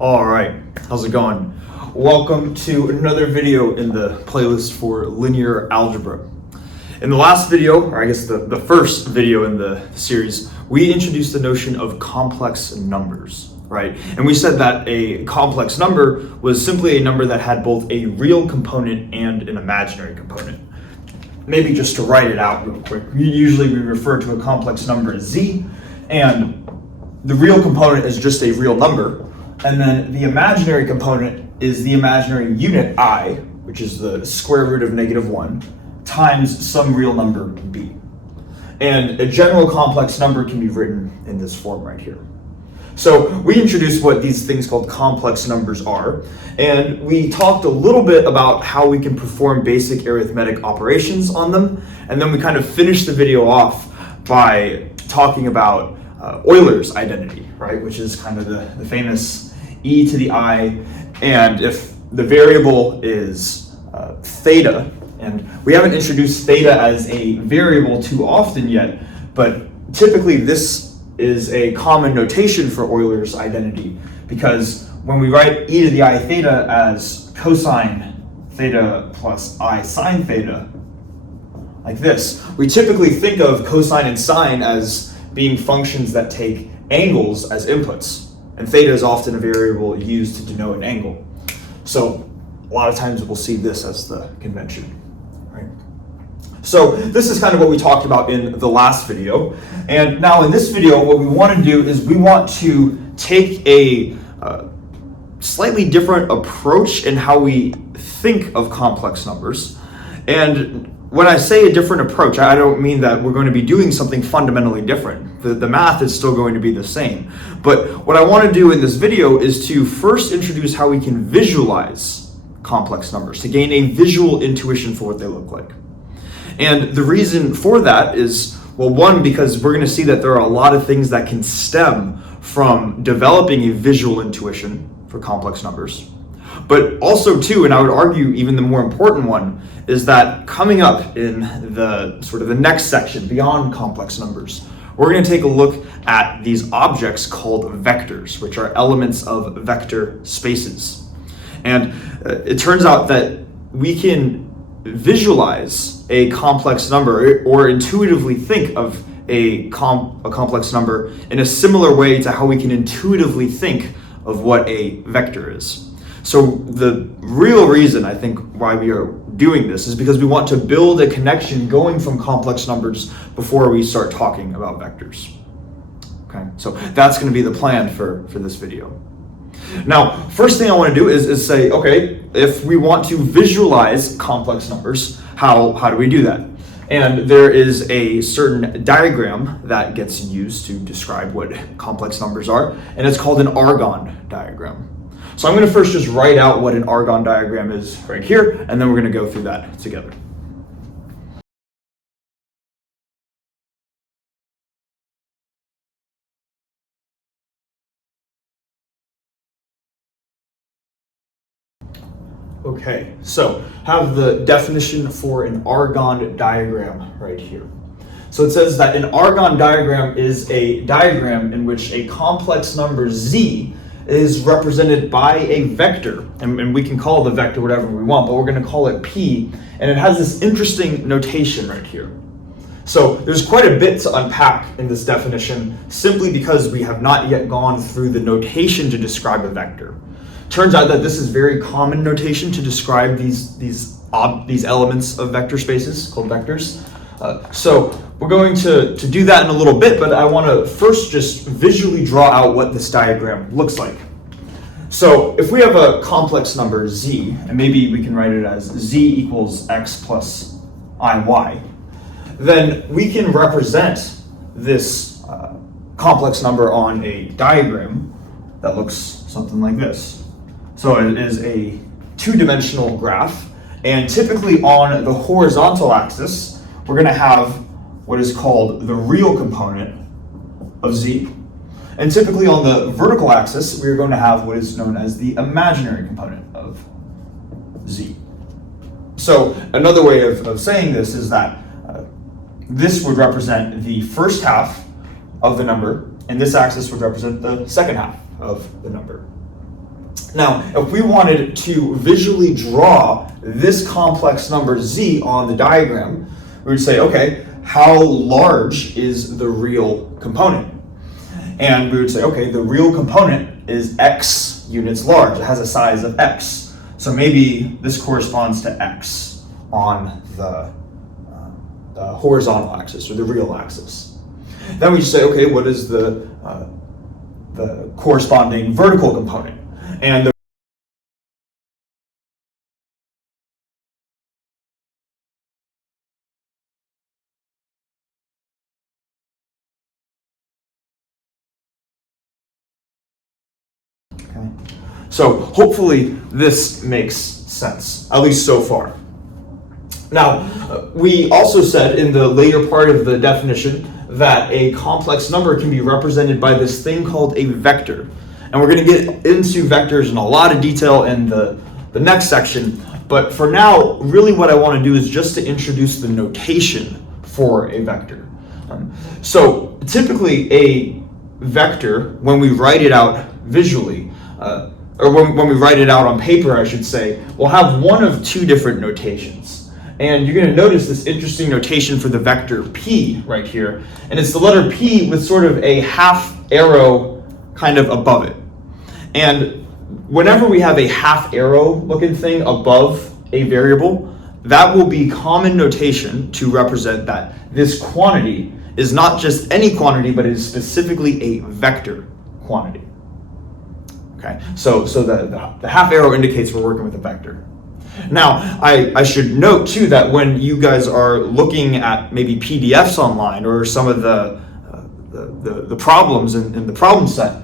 All right, how's it going? Welcome to another video in the playlist for linear algebra. In the last video, or I guess the first video in the series, we introduced the notion of complex numbers, right? And we said that a complex number was simply a number that had both a real component and an imaginary component. Maybe just to write it out real quick, usually we refer to a complex number as z, and the real component is just a real number, and then the imaginary component is the imaginary unit I, which is the square root of -1, times some real number b. And a general complex number can be written in this form right here. So we introduced what these things called complex numbers are, and we talked a little bit about how we can perform basic arithmetic operations on them, and then we kind of finished the video off by talking about Euler's identity, right, which is kind of the famous e to the I, and if the variable is theta, and we haven't introduced theta as a variable too often yet, but typically this is a common notation for Euler's identity, because when we write e to the I theta as cosine theta plus I sine theta, like this, we typically think of cosine and sine as being functions that take angles as inputs, and theta is often a variable used to denote an angle. So a lot of times we'll see this as the convention, right? So this is kind of what we talked about in the last video, and now in this video what we want to do is we want to take a slightly different approach in how we think of complex numbers. And when I say a different approach, I don't mean that we're going to be doing something fundamentally different. The math is still going to be the same. But what I want to do in this video is to first introduce how we can visualize complex numbers, to gain a visual intuition for what they look like. And the reason for that is, well, one, because we're going to see that there are a lot of things that can stem from developing a visual intuition for complex numbers. But also, too, and I would argue even the more important one, is that coming up in the sort of the next section beyond complex numbers, we're going to take a look at these objects called vectors, which are elements of vector spaces. And it turns out that we can visualize a complex number or intuitively think of a complex number in a similar way to how we can intuitively think of what a vector is. So the real reason I think why we are doing this is because we want to build a connection going from complex numbers before we start talking about vectors. Okay, so that's going to be the plan for this video. Now, first thing I want to do is say, okay, if we want to visualize complex numbers, how do we do that? And there is a certain diagram that gets used to describe what complex numbers are, and it's called an Argonne diagram. So I'm going to first just write out what an Argonne diagram is right here, and then we're going to go through that together. Okay, so have the definition for an Argonne diagram right here. So it says that an Argonne diagram is a diagram in which a complex number z is represented by a vector, and we can call the vector whatever we want, but we're going to call it p, and it has this interesting notation right here. So there's quite a bit to unpack in this definition simply because we have not yet gone through the notation to describe a vector. Turns out that this is very common notation to describe these elements of vector spaces called vectors. So we're going to do that in a little bit, but I want to first just visually draw out what this diagram looks like. So if we have a complex number z, and maybe we can write it as z equals x plus iy, then we can represent this complex number on a diagram that looks something like this. So it is a two-dimensional graph, and typically on the horizontal axis, we're going to have what is called the real component of z. And typically on the vertical axis, we're going to have what is known as the imaginary component of z. So another way of saying this is that this would represent the first half of the number, and this axis would represent the second half of the number. Now, if we wanted to visually draw this complex number z on the diagram, we would say, okay, how large is the real component? And we would say, okay, the real component is x units large. It has a size of x. So maybe this corresponds to x on the horizontal axis or the real axis. Then we just say, okay, what is the corresponding vertical component? And the So hopefully this makes sense, at least so far. Now, we also said in the later part of the definition that a complex number can be represented by this thing called a vector. And we're going to get into vectors in a lot of detail in the next section. But for now, really what I want to do is just to introduce the notation for a vector. So typically a vector, when we write it out visually, or when we write it out on paper, I should say, we'll have one of two different notations. And you're going to notice this interesting notation for the vector p right here. And it's the letter p with sort of a half arrow kind of above it. And whenever we have a half arrow looking thing above a variable, that will be common notation to represent that this quantity is not just any quantity, but it is specifically a vector quantity. Okay, so the half arrow indicates we're working with a vector. Now, I should note too that when you guys are looking at maybe PDFs online or some of the problems in the problem set,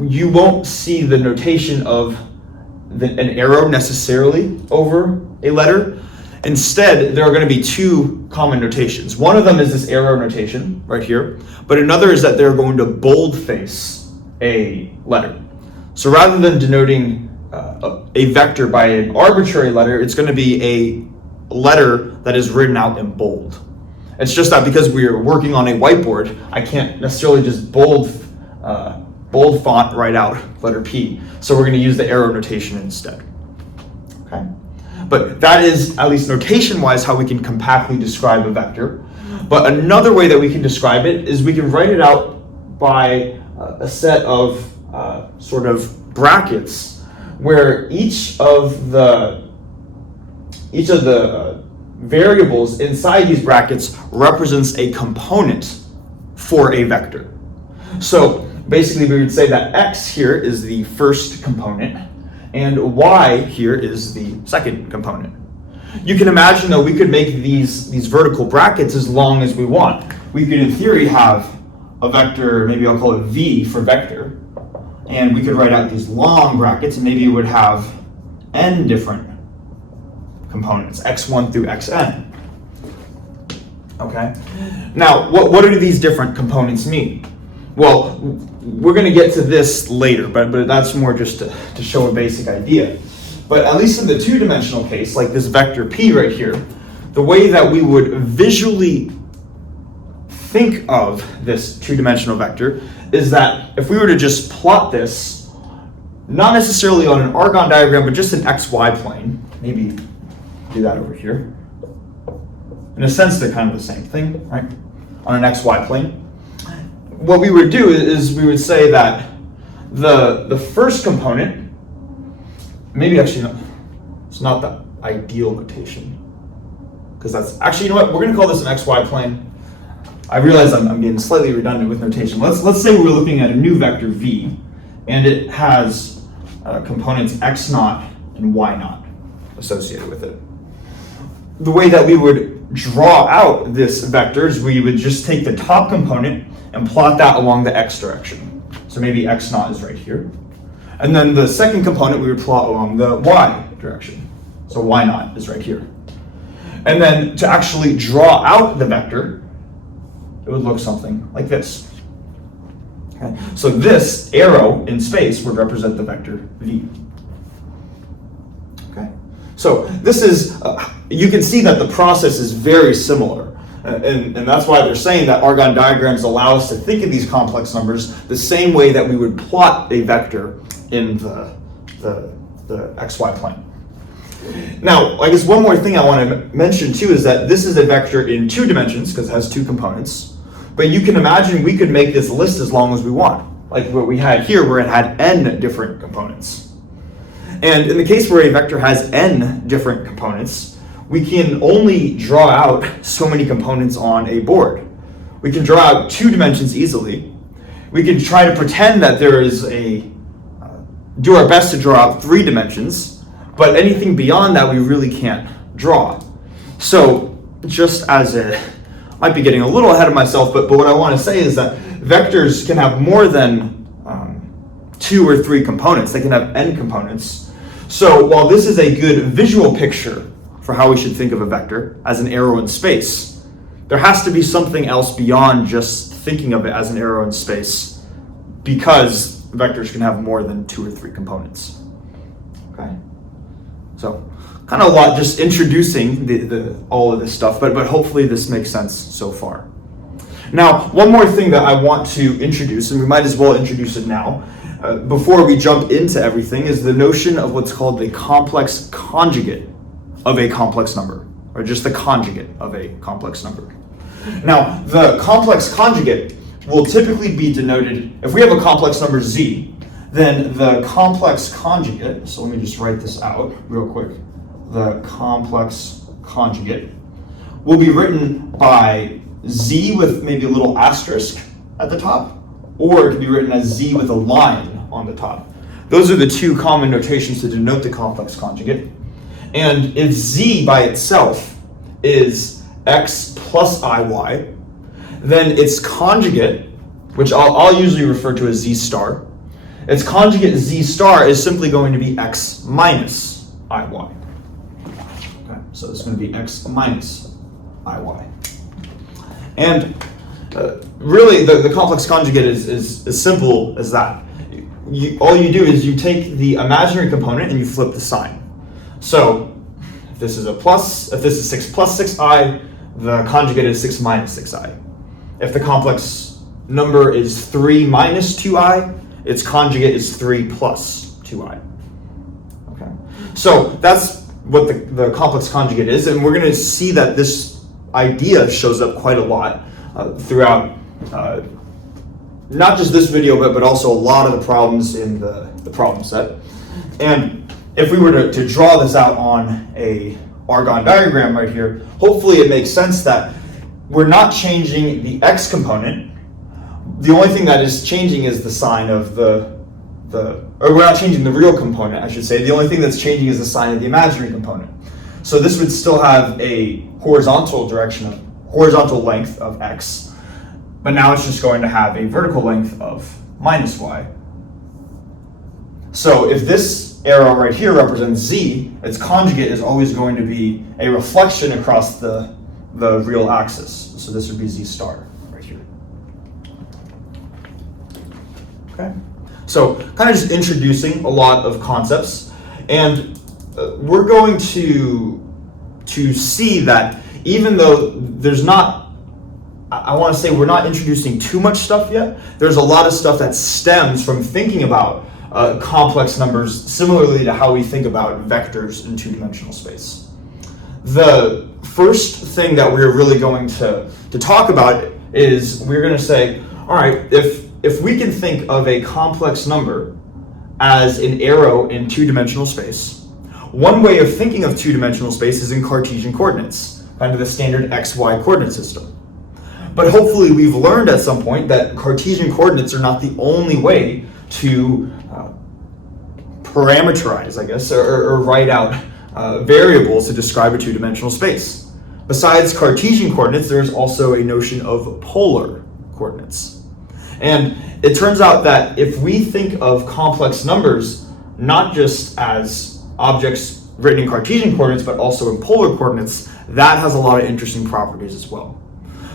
you won't see the notation of an arrow necessarily over a letter. Instead, there are going to be two common notations. One of them is this arrow notation right here, but another is that they're going to boldface a letter. So rather than denoting a vector by an arbitrary letter, it's going to be a letter that is written out in bold. It's just that because we are working on a whiteboard, I can't necessarily just bold font write out letter P. So we're going to use the arrow notation instead. Okay, but that is, at least notation-wise, how we can compactly describe a vector. But another way that we can describe it is we can write it out by a set of sort of brackets where each of the variables inside these brackets represents a component for a vector. So basically we would say that x here is the first component and y here is the second component. You can imagine that we could make these vertical brackets as long as we want. We could in theory have a vector, maybe I'll call it v for vector, and we could write out these long brackets, and maybe it would have n different components, x1 through xn. Okay? Now, what do these different components mean? Well, we're going to get to this later, but that's more just to show a basic idea. But at least in the two-dimensional case, like this vector p right here, the way that we would visually think of this two-dimensional vector is that if we were to just plot this, not necessarily on an Argon diagram, but just an XY plane, maybe do that over here. In a sense, they're kind of the same thing, right? On an XY plane. What we would do is we would say that the first component, maybe actually no, it's not the ideal notation. Because that's, actually, you know what, we're going to call this an XY plane. I realize I'm getting slightly redundant with notation. Let's say we're looking at a new vector v, and it has components x naught and y naught associated with it. The way that we would draw out this vector is we would just take the top component and plot that along the x direction. So maybe x naught is right here. And then the second component we would plot along the y direction. So y naught is right here. And then to actually draw out the vector, it would look something like this. Okay? So this arrow in space would represent the vector v. Okay? So this is, you can see that the process is very similar. And that's why they're saying that Argon diagrams allow us to think of these complex numbers the same way that we would plot a vector in the the xy plane. Now, I guess one more thing I want to mention too is that this is a vector in 2 dimensions because it has 2 components. But you can imagine we could make this list as long as we want, like what we had here where it had n different components. And in the case where a vector has n different components, we can only draw out so many components on a board. We can draw out 2 dimensions easily. We can try to pretend that there is do our best to draw out 3 dimensions, but anything beyond that we really can't draw. So just as might be getting a little ahead of myself, but what I want to say is that vectors can have more than 2 or 3 components. They can have n components. So while this is a good visual picture for how we should think of a vector as an arrow in space, there has to be something else beyond just thinking of it as an arrow in space, because vectors can have more than 2 or 3 components. Okay, so kind of a lot just introducing all of this stuff, but hopefully this makes sense so far. Now, one more thing that I want to introduce, and we might as well introduce it now, before we jump into everything, is the notion of what's called the complex conjugate of a complex number, or just the conjugate of a complex number. Now, the complex conjugate will typically be denoted, if we have a complex number z, then the complex conjugate, so let me just write this out real quick, the complex conjugate will be written by z with maybe a little asterisk at the top, or it can be written as z with a line on the top. Those are the 2 common notations to denote the complex conjugate. And if z by itself is x plus iy, then its conjugate, which I'll usually refer to as z star, its conjugate z star is simply going to be x minus iy. Okay, so it's going to be x minus iy. And really, the complex conjugate is as simple as that. All you do is you take the imaginary component and you flip the sign. So if this is if this is 6 plus 6i, the conjugate is 6 minus 6i. If the complex number is 3 minus 2i, its conjugate is 3 plus 2i. Okay, so that's what the complex conjugate is, and we're going to see that this idea shows up quite a lot throughout not just this video, but also a lot of the problems in the problem set. And if we were to draw this out on a Argonne diagram right here, hopefully it makes sense that we're not changing the x component. The only thing that is changing is the sign of or we're not changing the real component, I should say. The only thing that's changing is the sign of the imaginary component. So this would still have a horizontal length of x, but now it's just going to have a vertical length of minus y. So if this arrow right here represents z, its conjugate is always going to be a reflection across the real axis. So this would be z star right here. Okay, so kind of just introducing a lot of concepts, and we're going to see that even though there's not, I want to say we're not introducing too much stuff yet, there's a lot of stuff that stems from thinking about complex numbers similarly to how we think about vectors in 2-dimensional space. The first thing that we're really going to talk about is we're going to say, all right, if we can think of a complex number as an arrow in 2-dimensional space, one way of thinking of 2-dimensional space is in Cartesian coordinates, kind of the standard xy coordinate system. But hopefully we've learned at some point that Cartesian coordinates are not the only way to parameterize, I guess, or write out variables to describe a 2-dimensional space. Besides Cartesian coordinates, there's also a notion of polar coordinates. And it turns out that if we think of complex numbers not just as objects written in Cartesian coordinates, but also in polar coordinates, that has a lot of interesting properties as well.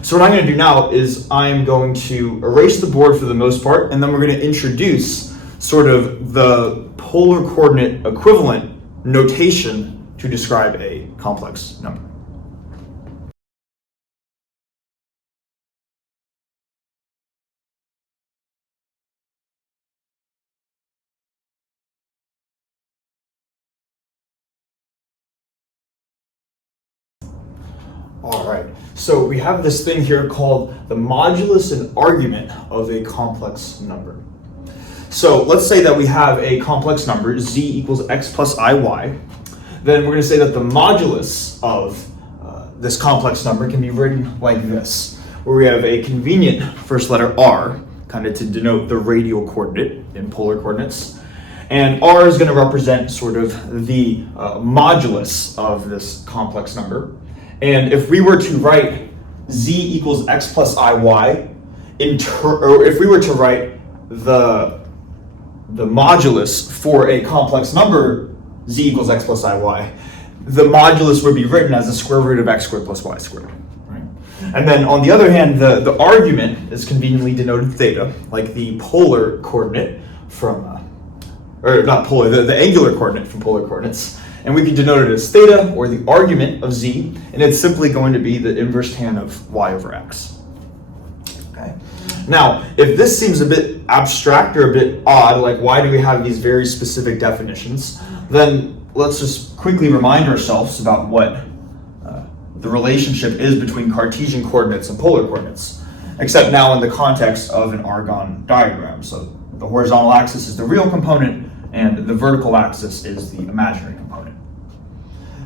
So what I'm going to do now is I'm going to erase the board for the most part, and then we're going to introduce sort of the polar coordinate equivalent notation to describe a complex number. All right, so we have this thing here called the modulus and argument of a complex number. So let's say that we have a complex number, z equals x plus iy. Then we're going to say that the modulus of this complex number can be written like this, where we have a convenient first letter r, kind of to denote the radial coordinate in polar coordinates. And r is going to represent sort of the modulus of this complex number. And if we were to write z equals x plus iy, or if we were to write the modulus for a complex number, z equals x plus iy, the modulus would be written as the square root of x squared plus y squared. Right? And then on the other hand, the argument is conveniently denoted theta, like the polar coordinate from, or not polar, the angular coordinate from polar coordinates. And we can denote it as theta, or the argument of z, and it's simply going to be the inverse tan of y over x. Okay. Now, if this seems a bit abstract or a bit odd, like why do we have these very specific definitions, then let's just quickly remind ourselves about what the relationship is between Cartesian coordinates and polar coordinates, except now in the context of an Argonne diagram. So the horizontal axis is the real component, and the vertical axis is the imaginary component.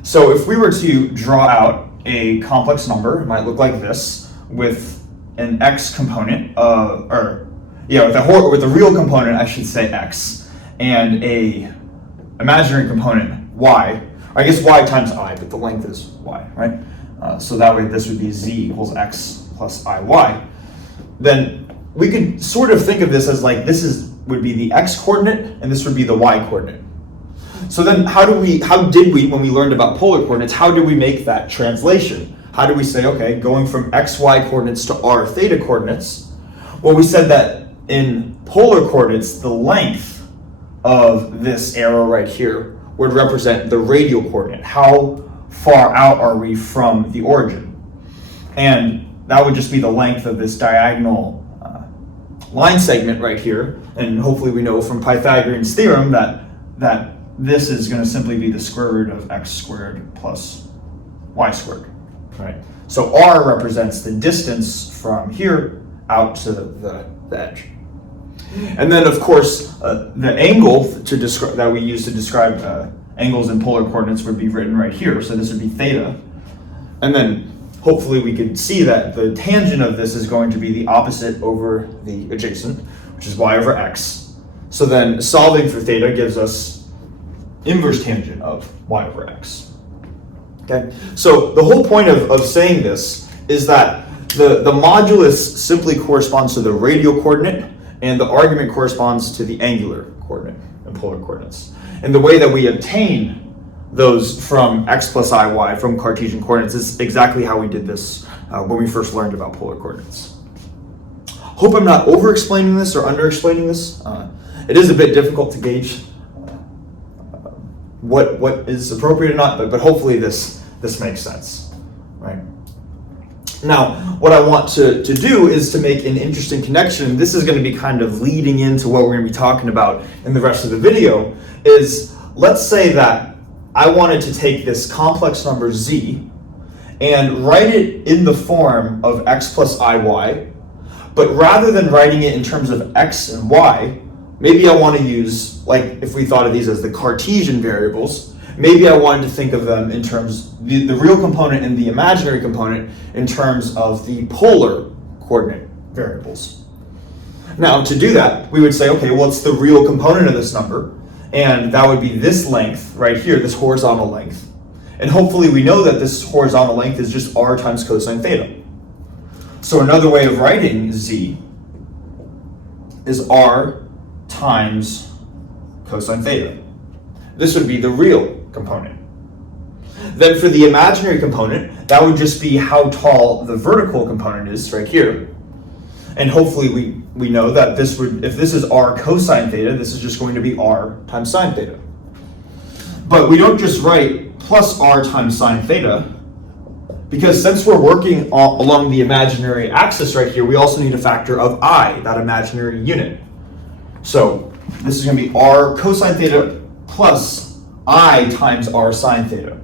So if we were to draw out a complex number, it might look like this, with an x component, with a real component, I should say x, and a imaginary component y. I guess y times I, but the length is y, right? So that way this would be z equals x plus iy. Then we could sort of think of this as like would be the x coordinate and this would be the y coordinate. So then how did we, when we learned about polar coordinates, how did we make that translation? How do we say, okay, going from xy coordinates to r theta coordinates? Well, we said that in polar coordinates, the length of this arrow right here would represent the radial coordinate. How far out are we from the origin? And that would just be the length of this diagonal line segment right here. And hopefully we know from Pythagorean's theorem that this is going to simply be the square root of x squared plus y squared. Right? So r represents the distance from here out to the edge. And then, of course, the angle that we use to describe angles in polar coordinates would be written right here. So this would be theta. And then hopefully we can see that the tangent of this is going to be the opposite over the adjacent, which is y over x. So then solving for theta gives us inverse tangent of y over x. Okay? So the whole point of saying this is that the modulus simply corresponds to the radial coordinate, and the argument corresponds to the angular coordinate in polar coordinates. And the way that we obtain those from x plus iy from Cartesian coordinates is exactly how we did this when we first learned about polar coordinates. Hope I'm not over-explaining this or under-explaining this. It is a bit difficult to gauge what is appropriate or not, but hopefully this makes sense, right? Now, what I want to do is to make an interesting connection. This is going to be kind of leading into what we're going to be talking about in the rest of the video, is let's say that I wanted to take this complex number z and write it in the form of x plus iy, but rather than writing it in terms of x and y, maybe I want to use, like if we thought of these as the Cartesian variables, maybe I wanted to think of them in terms, the real component and the imaginary component in terms of the polar coordinate variables. Now to do that, we would say, okay, what's the real component of this number? And that would be this length right here, this horizontal length. And hopefully we know that this horizontal length is just r times cosine theta. So another way of writing z is r times cosine theta. This would be the real component. Then for the imaginary component, that would just be how tall the vertical component is right here. And hopefully we know that if this is r cosine theta, this is just going to be r times sine theta. But we don't just write plus r times sine theta, because since we're working along the imaginary axis right here, we also need a factor of I, that imaginary unit. So this is going to be r cosine theta plus I times r sine theta.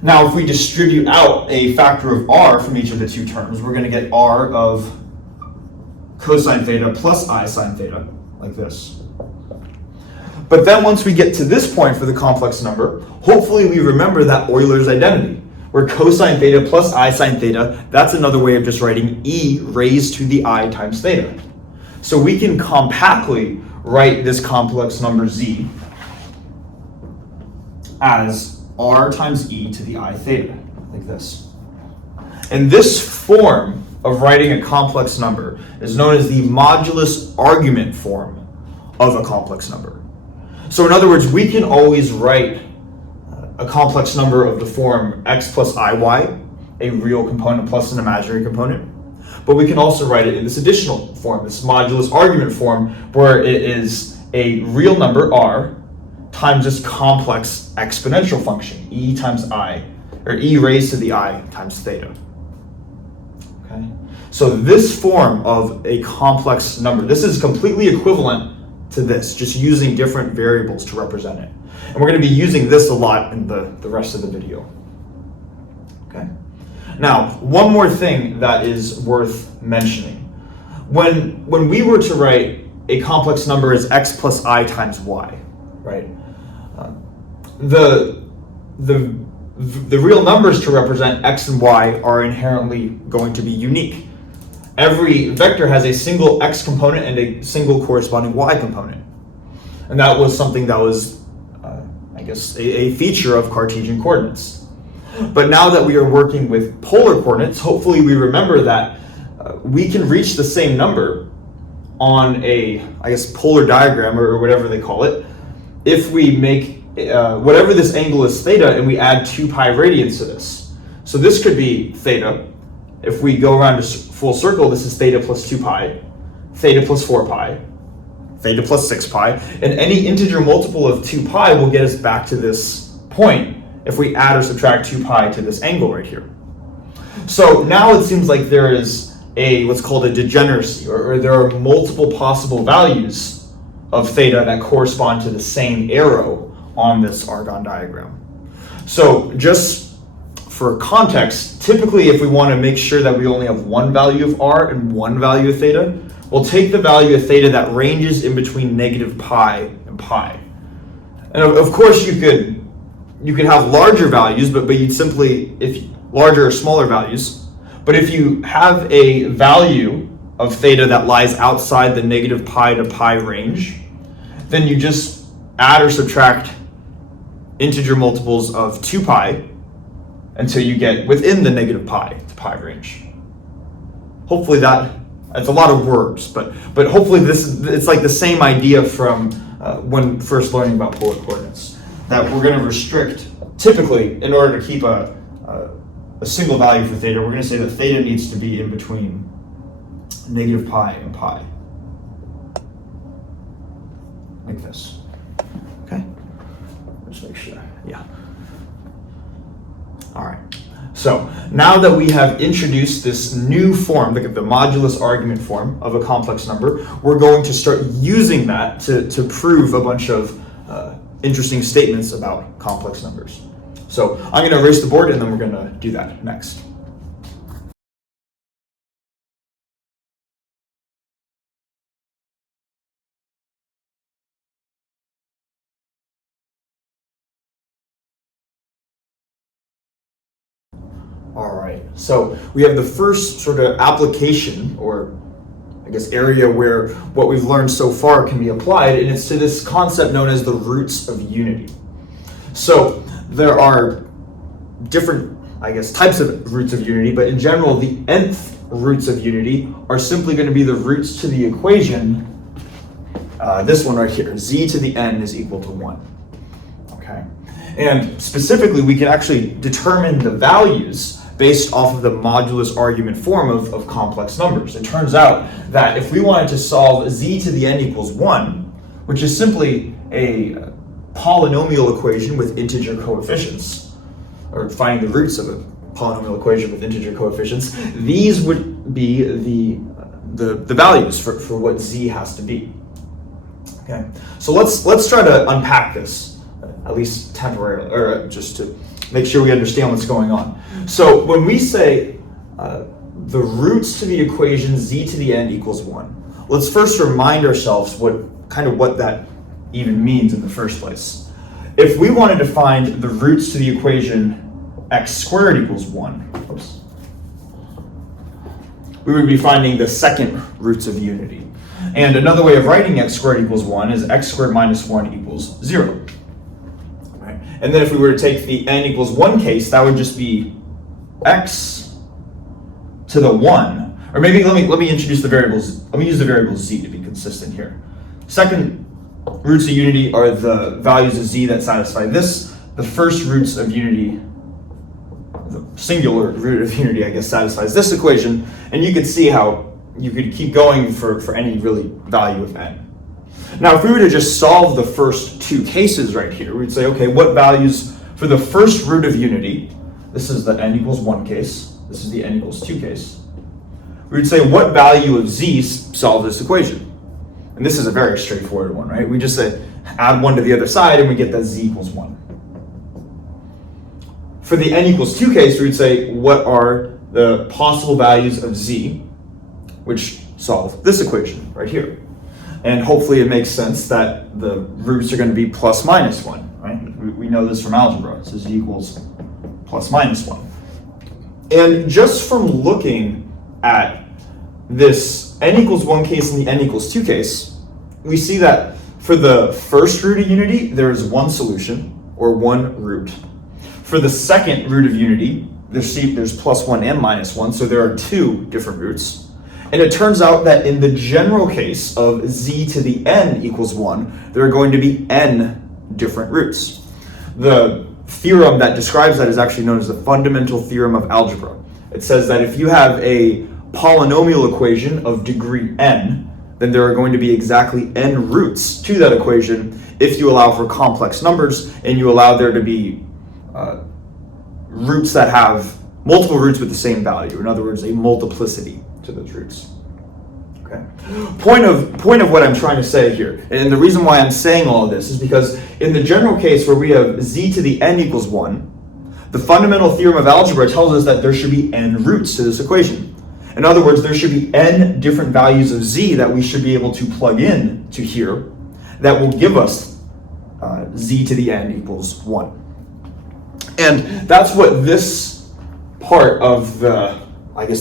Now, if we distribute out a factor of r from each of the two terms, we're going to get r of cosine theta plus I sine theta, like this. But then once we get to this point for the complex number, hopefully we remember that Euler's identity, where cosine theta plus I sine theta, that's another way of just writing e raised to the I times theta. So we can compactly write this complex number z as r times e to the I theta, like this. And this form of writing a complex number is known as the modulus argument form of a complex number. So in other words, we can always write a complex number of the form x plus iy, a real component plus an imaginary component. But we can also write it in this additional form, this modulus argument form, where it is a real number r times this complex exponential function, e times I, or e raised to the I times theta. Okay? So this form of a complex number, this is completely equivalent to this, just using different variables to represent it. And we're going to be using this a lot in the rest of the video. Okay? Now, one more thing that is worth mentioning. When we were to write a complex number as x plus I times y, right? The real numbers to represent x and y are inherently going to be unique. Every vector has a single x component and a single corresponding y component. And that was something that was, I guess, a feature of Cartesian coordinates. But now that we are working with polar coordinates, hopefully we remember that we can reach the same number on a, I guess, polar diagram or whatever they call it, if we make whatever this angle is theta and we add 2 pi radians to this. So this could be theta. If we go around a full circle, this is theta plus 2 pi, theta plus 4 pi, theta plus 6 pi, and any integer multiple of 2 pi will get us back to this point if we add or subtract 2 pi to this angle right here. So now it seems like there is what's called a degeneracy, or there are multiple possible values of theta that correspond to the same arrow on this Argonne diagram. So just for context, typically if we want to make sure that we only have one value of r and one value of theta, we'll take the value of theta that ranges in between negative pi and pi. And of course you could have larger values, but you'd simply, if larger or smaller values, but if you have a value of theta that lies outside the negative pi to pi range, then you just add or subtract integer multiples of 2 pi until you get within the negative pi to pi range. Hopefully it's a lot of words, but hopefully it's like the same idea from when first learning about polar coordinates, that we're going to restrict, typically, in order to keep a single value for theta, we're going to say that theta needs to be in between negative pi and pi. Like this. Okay? Just make sure. Yeah. All right. So now that we have introduced this new form, the modulus argument form of a complex number, we're going to start using that to prove a bunch of interesting statements about complex numbers. So I'm going to erase the board and then we're going to do that next. All right, so we have the first sort of application, or I guess area where what we've learned so far can be applied, and it's to this concept known as the roots of unity. So there are different, I guess, types of roots of unity, but in general, the nth roots of unity are simply going to be the roots to the equation, this one right here, z to the n is equal to 1. Okay, and specifically, we can actually determine the values based off of the modulus argument form of complex numbers. It turns out that if we wanted to solve z to the n equals 1, which is simply a polynomial equation with integer coefficients, or finding the roots of a polynomial equation with integer coefficients, these would be the values for what z has to be. Okay, so let's try to unpack this at least temporarily, or just to make sure we understand what's going on. So when we say the roots to the equation z to the n equals 1, let's first remind ourselves what that even means in the first place. If we wanted to find the roots to the equation x squared equals 1, we would be finding the second roots of unity. And another way of writing x squared equals 1 is x squared minus 1 equals 0. Right? And then if we were to take the n equals 1 case, that would just be x to the 1. Or maybe let me introduce the variables. Let me use the variable z to be consistent here. Second roots of unity are the values of z that satisfy this. The first roots of unity, the singular root of unity, I guess, satisfies this equation. And you could see how you could keep going for any really value of n. Now, if we were to just solve the first two cases right here, we'd say, okay, what values for the first root of unity? This is the n equals 1 case. This is the n equals 2 case. We would say, what value of z solve this equation? And this is a very straightforward one, right? We just say, add 1 to the other side, and we get that z equals 1. For the n equals 2 case, we would say, what are the possible values of z, which solve this equation right here? And hopefully it makes sense that the roots are going to be plus minus 1, right? We know this from algebra. So z equals plus minus 1. And just from looking at this n equals 1 case and the n equals 2 case, we see that for the first root of unity, there's one solution, or one root. For the second root of unity, there's plus 1 and minus 1, so there are two different roots. And it turns out that in the general case of z to the n equals 1, there are going to be n different roots. The theorem that describes that is actually known as the fundamental theorem of algebra. It says that if you have a polynomial equation of degree n, then there are going to be exactly n roots to that equation if you allow for complex numbers and you allow there to be roots that have multiple roots with the same value. In other words, a multiplicity to those roots. Okay. Point of what I'm trying to say here, and the reason why I'm saying all of this is because in the general case where we have z to the n equals 1, the fundamental theorem of algebra tells us that there should be n roots to this equation. In other words, there should be n different values of z that we should be able to plug in to here that will give us z to the n equals 1. And that's what this part of the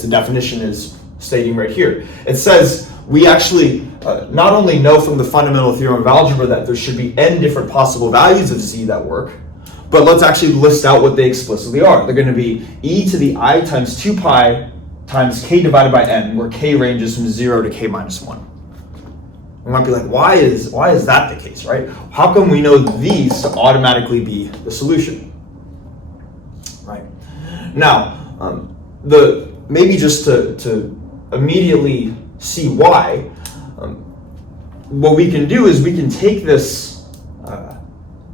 definition is stating right here. It says we actually not only know from the fundamental theorem of algebra that there should be n different possible values of z that work, but let's actually list out what they explicitly are. They're going to be e to the I times 2 pi times k divided by n, where k ranges from 0 to k minus 1. We might be like, why is that the case, right? How come we know these to automatically be the solution? Right. Now, maybe just to immediately see why, what we can do is we can take this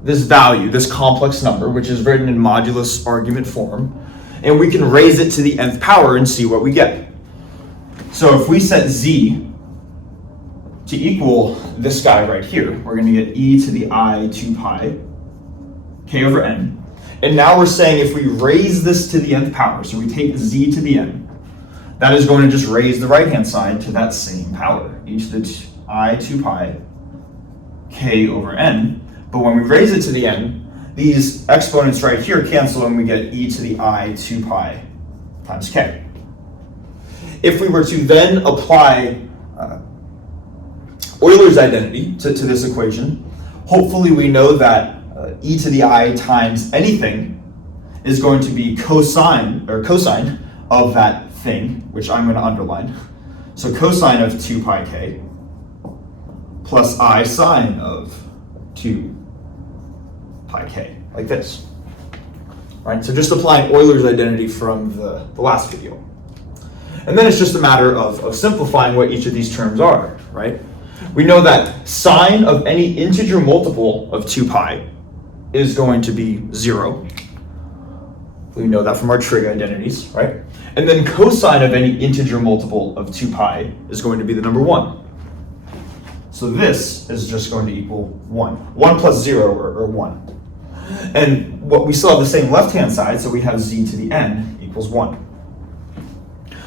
value, this complex number, which is written in modulus argument form, and we can raise it to the nth power and see what we get. So if we set z to equal this guy right here, we're going to get e to the I 2 pi k over n. And now we're saying if we raise this to the nth power, so we take z to the n, that is going to just raise the right-hand side to that same power, e to the I 2 pi k over n. But when we raise it to the n, these exponents right here cancel and we get e to the I 2 pi times k. If we were to then apply Euler's identity to this equation, hopefully we know that e to the I times anything is going to be cosine of that thing, which I'm going to underline. So cosine of 2 pi k plus I sine of 2 pi k, like this. Right? So just applying Euler's identity from the last video. And then it's just a matter of simplifying what each of these terms are, right? We know that sine of any integer multiple of 2 pi is going to be 0. We know that from our trig identities, right? And then cosine of any integer multiple of 2 pi is going to be the number 1. So this is just going to equal 1. 1 plus 0, or 1. And what we still have the same left-hand side, so we have z to the n equals 1.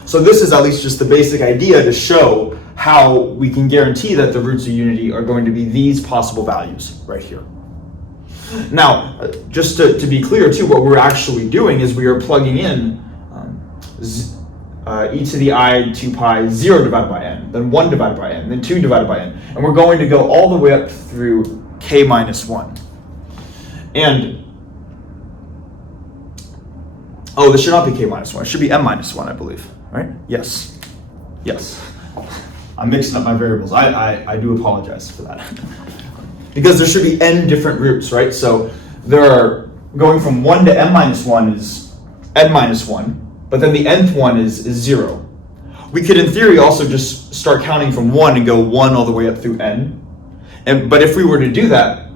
So this is at least just the basic idea to show how we can guarantee that the roots of unity are going to be these possible values right here. Now, just to be clear too, what we're actually doing is we are plugging in e to the I 2 pi 0 divided by n, then 1 divided by n, then 2 divided by n. And we're going to go all the way up through k minus 1. And, oh, this should not be k minus 1. It should be m minus 1, I believe, right? Yes. Yes. I'm mixing up my variables. I do apologize for that. Because there should be n different roots, right? So there are, going from 1 to m minus 1 is n minus 1. But then the nth one is 0. We could, in theory, also just start counting from 1 and go 1 all the way up through n. But if we were to do that,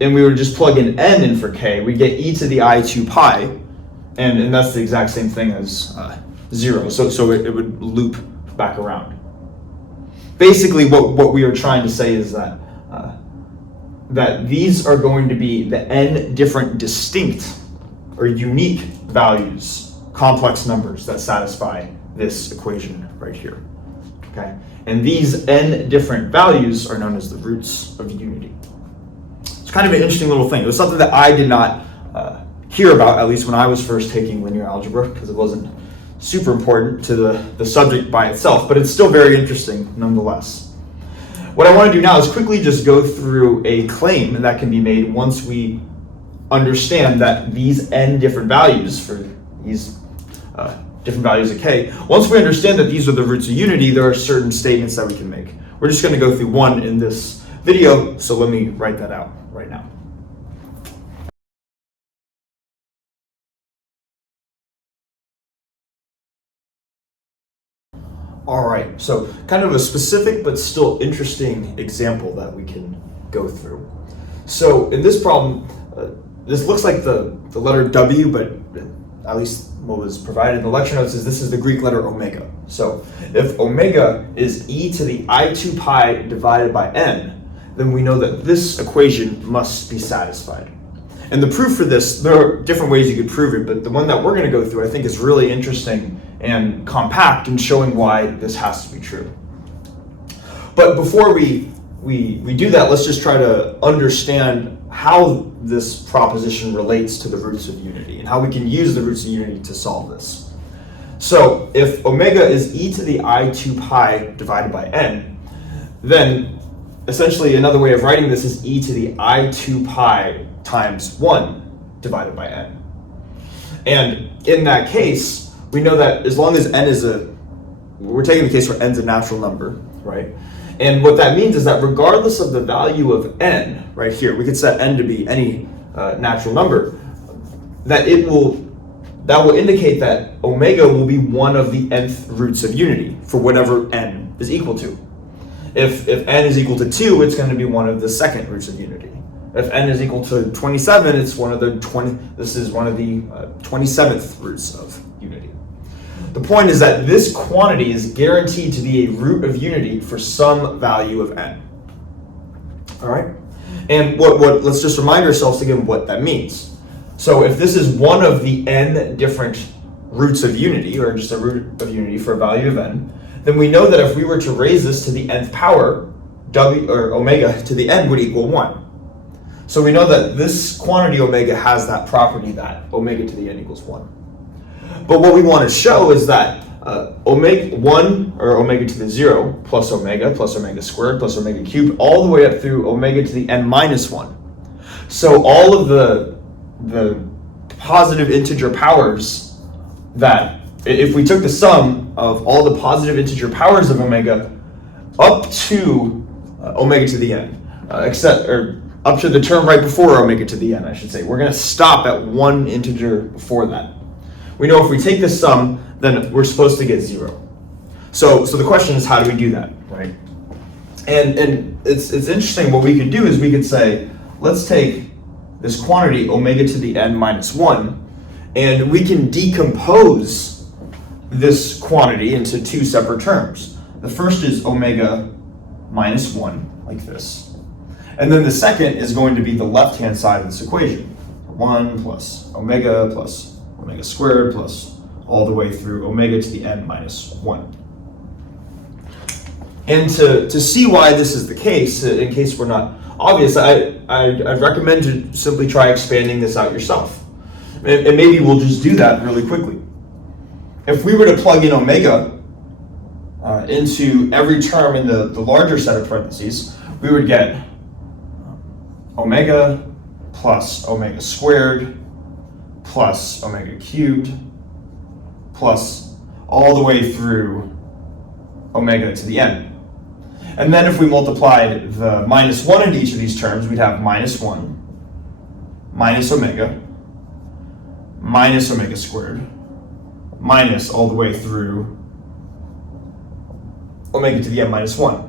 and we were to just plug in n in for k, we get e to the I 2 pi, and that's the exact same thing as 0. So it would loop back around. Basically, what we are trying to say is that that these are going to be the n different distinct or unique values, complex numbers that satisfy this equation right here, okay? And these n different values are known as the roots of unity. It's kind of an interesting little thing. It was something that I did not hear about, at least when I was first taking linear algebra, because it wasn't super important to the subject by itself, but it's still very interesting nonetheless. What I want to do now is quickly just go through a claim that can be made once we understand that these n different values for these different values of k, once we understand that these are the roots of unity, there are certain statements that we can make. We're just going to go through one in this video, so let me write that out right now. All right, so kind of a specific but still interesting example that we can go through. So in this problem, this looks like the letter W, but at least what was provided in the lecture notes is this is the Greek letter omega. So if omega is e to the I 2 pi divided by n, then we know that this equation must be satisfied. And the proof for this, there are different ways you could prove it, but the one that we're going to go through I think is really interesting and compact in showing why this has to be true. But before we do that, let's just try to understand how this proposition relates to the roots of unity and how we can use the roots of unity to solve this. So if omega is e to the I 2 pi divided by n, then essentially another way of writing this is e to the I 2 pi times 1 divided by n. And in that case, we know that as long as n is we're taking the case where n is a natural number, right? And what that means is that regardless of the value of n, right here, we could set n to be any natural number, that will indicate that omega will be one of the nth roots of unity for whatever n is equal to. If n is equal to 2, it's going to be one of the second roots of unity. If n is equal to 27, it's one of the 27th roots of unity. The point is that this quantity is guaranteed to be a root of unity for some value of n. All right? And let's just remind ourselves again what that means. So if this is one of the n different roots of unity, or just a root of unity for a value of n, then we know that if we were to raise this to the nth power, w or omega to the n would equal 1. So we know that this quantity omega has that property that omega to the n equals 1. But what we want to show is that omega 1 or omega to the 0 plus omega squared plus omega cubed all the way up through omega to the n minus 1. So all of the positive integer powers that, if we took the sum of all the positive integer powers of omega up to omega to the n, up to the term right before omega to the n, I should say, we're going to stop at one integer before that. We know if we take this sum, then we're supposed to get 0. So the question is, how do we do that, right? And it's interesting. What we could do is we could say, let's take this quantity omega to the n minus 1, and we can decompose this quantity into two separate terms. The first is omega minus 1, like this. And then the second is going to be the left-hand side of this equation, 1 plus omega squared plus all the way through omega to the n minus 1. And to see why this is the case, in case we're not obvious, I'd recommend to simply try expanding this out yourself. And maybe we'll just do that really quickly. If we were to plug in omega into every term in the larger set of parentheses, we would get omega plus omega squared plus omega cubed plus all the way through omega to the n. And then if we multiplied the minus 1 into each of these terms, we'd have minus 1 minus omega squared minus all the way through omega to the n minus 1.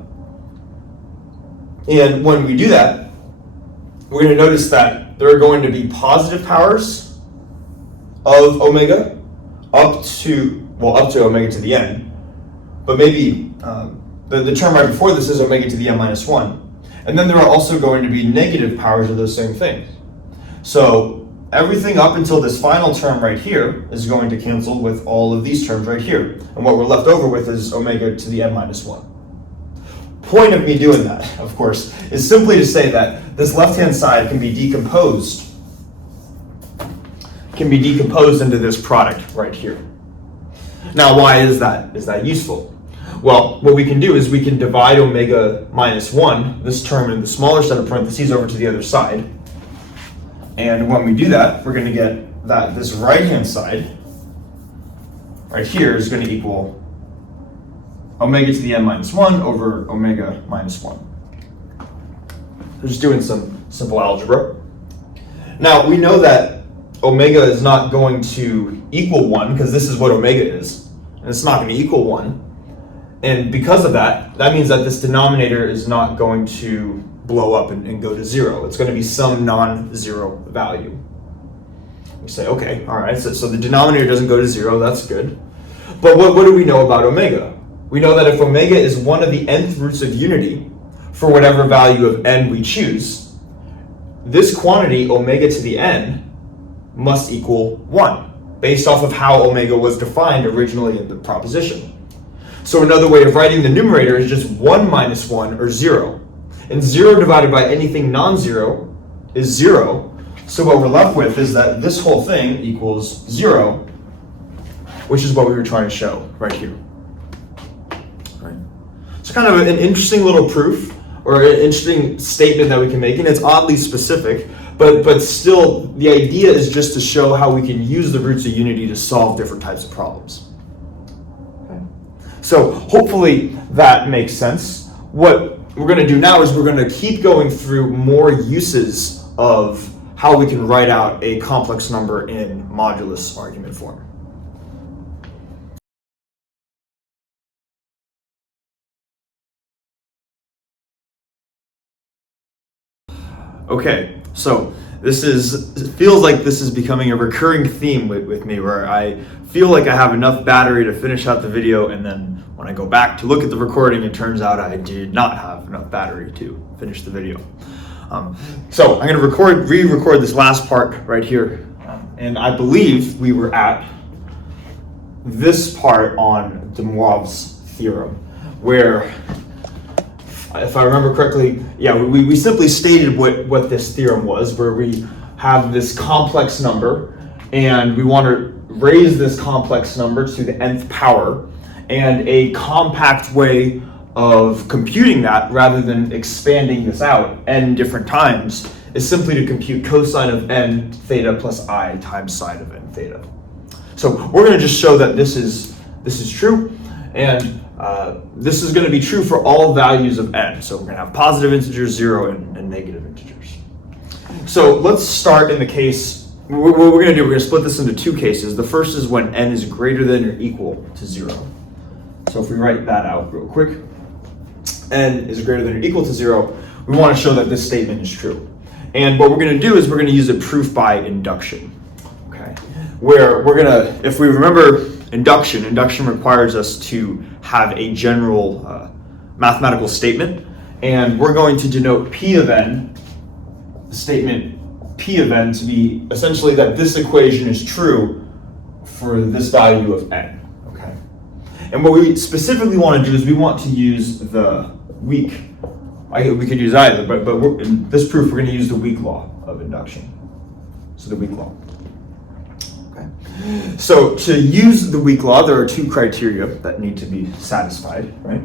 And when we do that, we're going to notice that there are going to be positive powers of omega up to omega to the n, but maybe the term right before this is omega to the n minus 1. And then there are also going to be negative powers of those same things. So everything up until this final term right here is going to cancel with all of these terms right here. And what we're left over with is omega to the n minus 1. Point of me doing that, of course, is simply to say that this left-hand side can be decomposed into this product right here. Now, why is that useful? Well, what we can do is we can divide omega minus 1, this term in the smaller set of parentheses, over to the other side. And when we do that, we're going to get that this right-hand side right here is going to equal omega to the n minus 1 over omega minus 1. So just doing some simple algebra. Now, we know that omega is not going to equal 1 because this is what omega is. And it's not going to equal 1. And because of that means that this denominator is not going to blow up and go to 0. It's going to be some non-zero value. We say, okay, all right, so the denominator doesn't go to 0, that's good. But what do we know about omega? We know that if omega is one of the nth roots of unity for whatever value of n we choose, this quantity, omega to the n, must equal 1, based off of how omega was defined originally in the proposition. So another way of writing the numerator is just 1 minus 1, or 0. And 0 divided by anything non-zero is 0. So what we're left with is that this whole thing equals 0, which is what we were trying to show right here. Right. So kind of an interesting little proof, or an interesting statement that we can make, and it's oddly specific, but still the idea is just to show how we can use the roots of unity to solve different types of problems. Okay. So hopefully that makes sense. What we're going to do now is we're going to keep going through more uses of how we can write out a complex number in modulus argument form. Okay, so it feels like this is becoming a recurring theme with me, where I feel like I have enough battery to finish out the video, and then when I go back to look at the recording, it turns out I did not have enough battery to finish the video. So I'm going to re-record this last part right here, and I believe we were at this part on de Moivre's theorem, where, if I remember correctly, we simply stated what this theorem was, where we have this complex number, and we want to raise this complex number to the nth power, and a compact way of computing that, rather than expanding this out n different times, is simply to compute cosine of n theta plus I times sine of n theta. So we're going to just show that this is true, and this is going to be true for all values of n. So we're going to have positive integers, 0, and negative integers. So let's start in the case, what we're going to do, we're going to split this into two cases. The first is when n is greater than or equal to 0. So if we write that out real quick, n is greater than or equal to 0, we want to show that this statement is true. And what we're going to do is we're going to use a proof by induction. Okay, where we're going to, if we remember induction requires us to have a general mathematical statement, and we're going to denote P of n, the statement P of n to be essentially that this equation is true for this value of n, okay? And what we specifically want to do is we want to use the weak, we could use either, but in this proof we're going to use the weak law of induction. So the weak law. Okay. So to use the weak law, there are two criteria that need to be satisfied, right?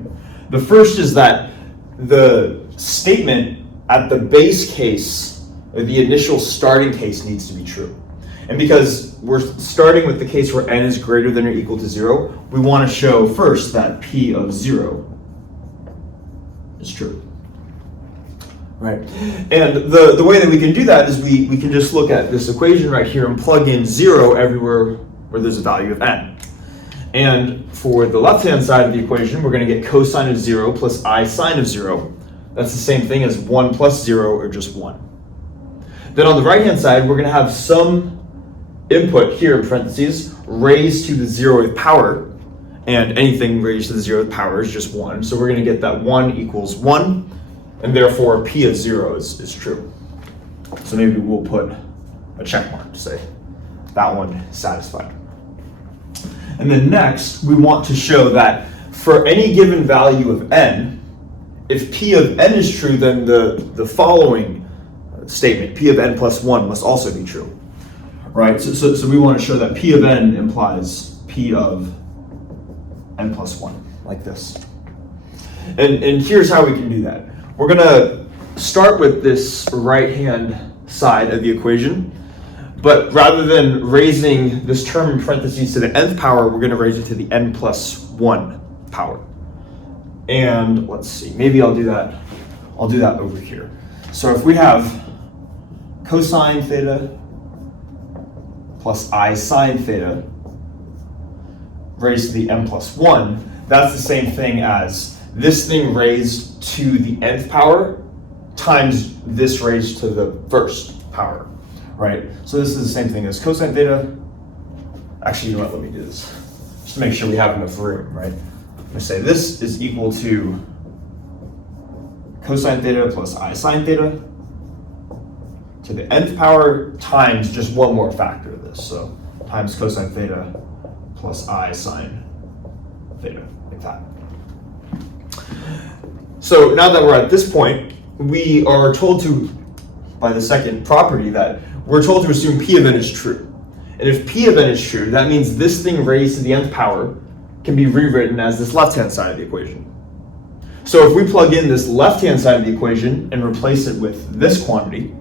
The first is that the statement at the base case, or the initial starting case, needs to be true. And because we're starting with the case where n is greater than or equal to 0, we want to show first that P of 0 is true. Right? And the way that we can do that is we can just look at this equation right here and plug in 0 everywhere where there's a value of n. And for the left-hand side of the equation, we're going to get cosine of 0 plus I sine of 0. That's the same thing as 1 plus 0, or just 1. Then on the right-hand side, we're going to have some input here in parentheses raised to the 0th power, and anything raised to the 0th power is just 1. So we're going to get that 1 equals 1, and therefore P of 0 is true. So maybe we'll put a check mark to say that one is satisfied. And then next, we want to show that for any given value of n, if P of n is true, then the following statement, P of n plus 1, must also be true. Right? So we want to show that P of n implies P of n plus 1, like this. And here's how we can do that. We're going to start with this right-hand side of the equation, but rather than raising this term in parentheses to the nth power, we're going to raise it to the n plus 1 power. And let's see, maybe I'll do that over here. So if we have cosine theta plus I sine theta raised to the n plus 1, that's the same thing as this thing raised to the nth power times this raised to the first power, right? So this is the same thing as cosine theta. Actually, you know what, let me do this, just to make sure we have enough room, right? I'm gonna say this is equal to cosine theta plus I sine theta to the nth power times just one more factor of this. So times cosine theta plus I sine theta, like that. So now that we're at this point, we are told to, by the second property, that we're told to assume P of n is true. And if P of n is true, that means this thing raised to the nth power can be rewritten as this left-hand side of the equation. So if we plug in this left-hand side of the equation and replace it with this quantity,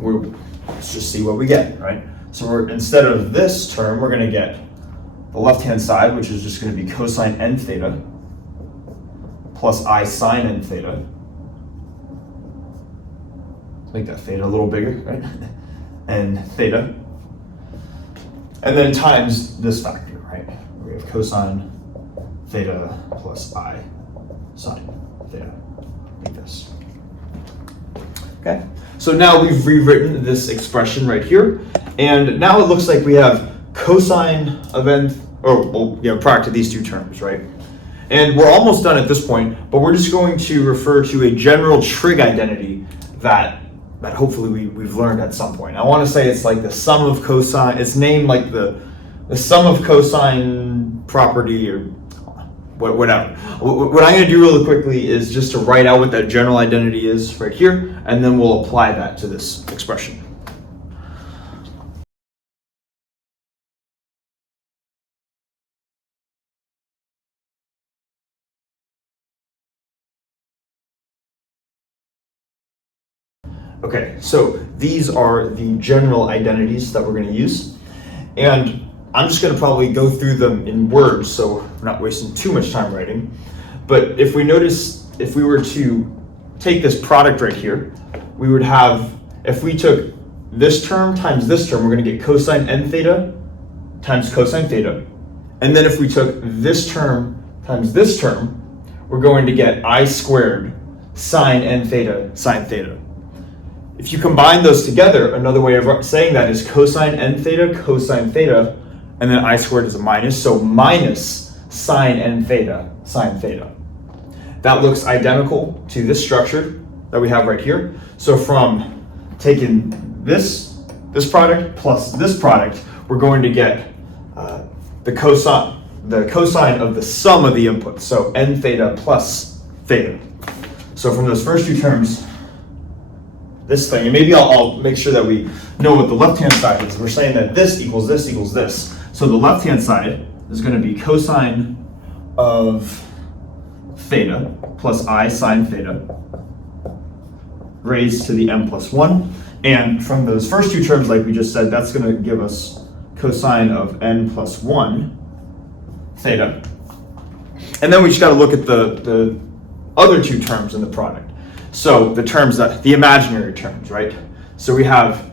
let's just see what we get, right? So instead of this term, we're going to get the left-hand side, which is just going to be cosine n theta plus I sine n theta. Make that theta a little bigger, right? And theta. And then times this factor, right? We have cosine theta plus I sine theta, like this. Okay, so now we've rewritten this expression right here, and now it looks like we have cosine of n, prior to these two terms, right? And we're almost done at this point, but we're just going to refer to a general trig identity that hopefully we've learned at some point. I want to say it's like the sum of cosine, it's named like the sum of cosine property, or whatever. What I'm going to do really quickly is just to write out what that general identity is right here, and then we'll apply that to this expression. Okay, so these are the general identities that we're going to use, and I'm just going to probably go through them in words, so we're not wasting too much time writing. But if we notice, if we were to take this product right here, we would have, if we took this term times this term, we're going to get cosine n theta times cosine theta. And then if we took this term times this term, we're going to get I squared sine n theta sine theta. If you combine those together, another way of saying that is cosine n theta cosine theta, and then I squared is a minus, so minus sine n theta sine theta. That looks identical to this structure that we have right here. So from taking this product plus this product, we're going to get the cosine of the sum of the inputs, so n theta plus theta. So from those first two terms, this thing, and maybe I'll make sure that we know what the left-hand side is. We're saying that this equals this equals this. So the left-hand side is going to be cosine of theta plus I sine theta raised to the m plus 1. And from those first two terms, like we just said, that's going to give us cosine of n plus 1 theta. And then we just got to look at the other two terms in the product. So the terms, the imaginary terms, right? So we have,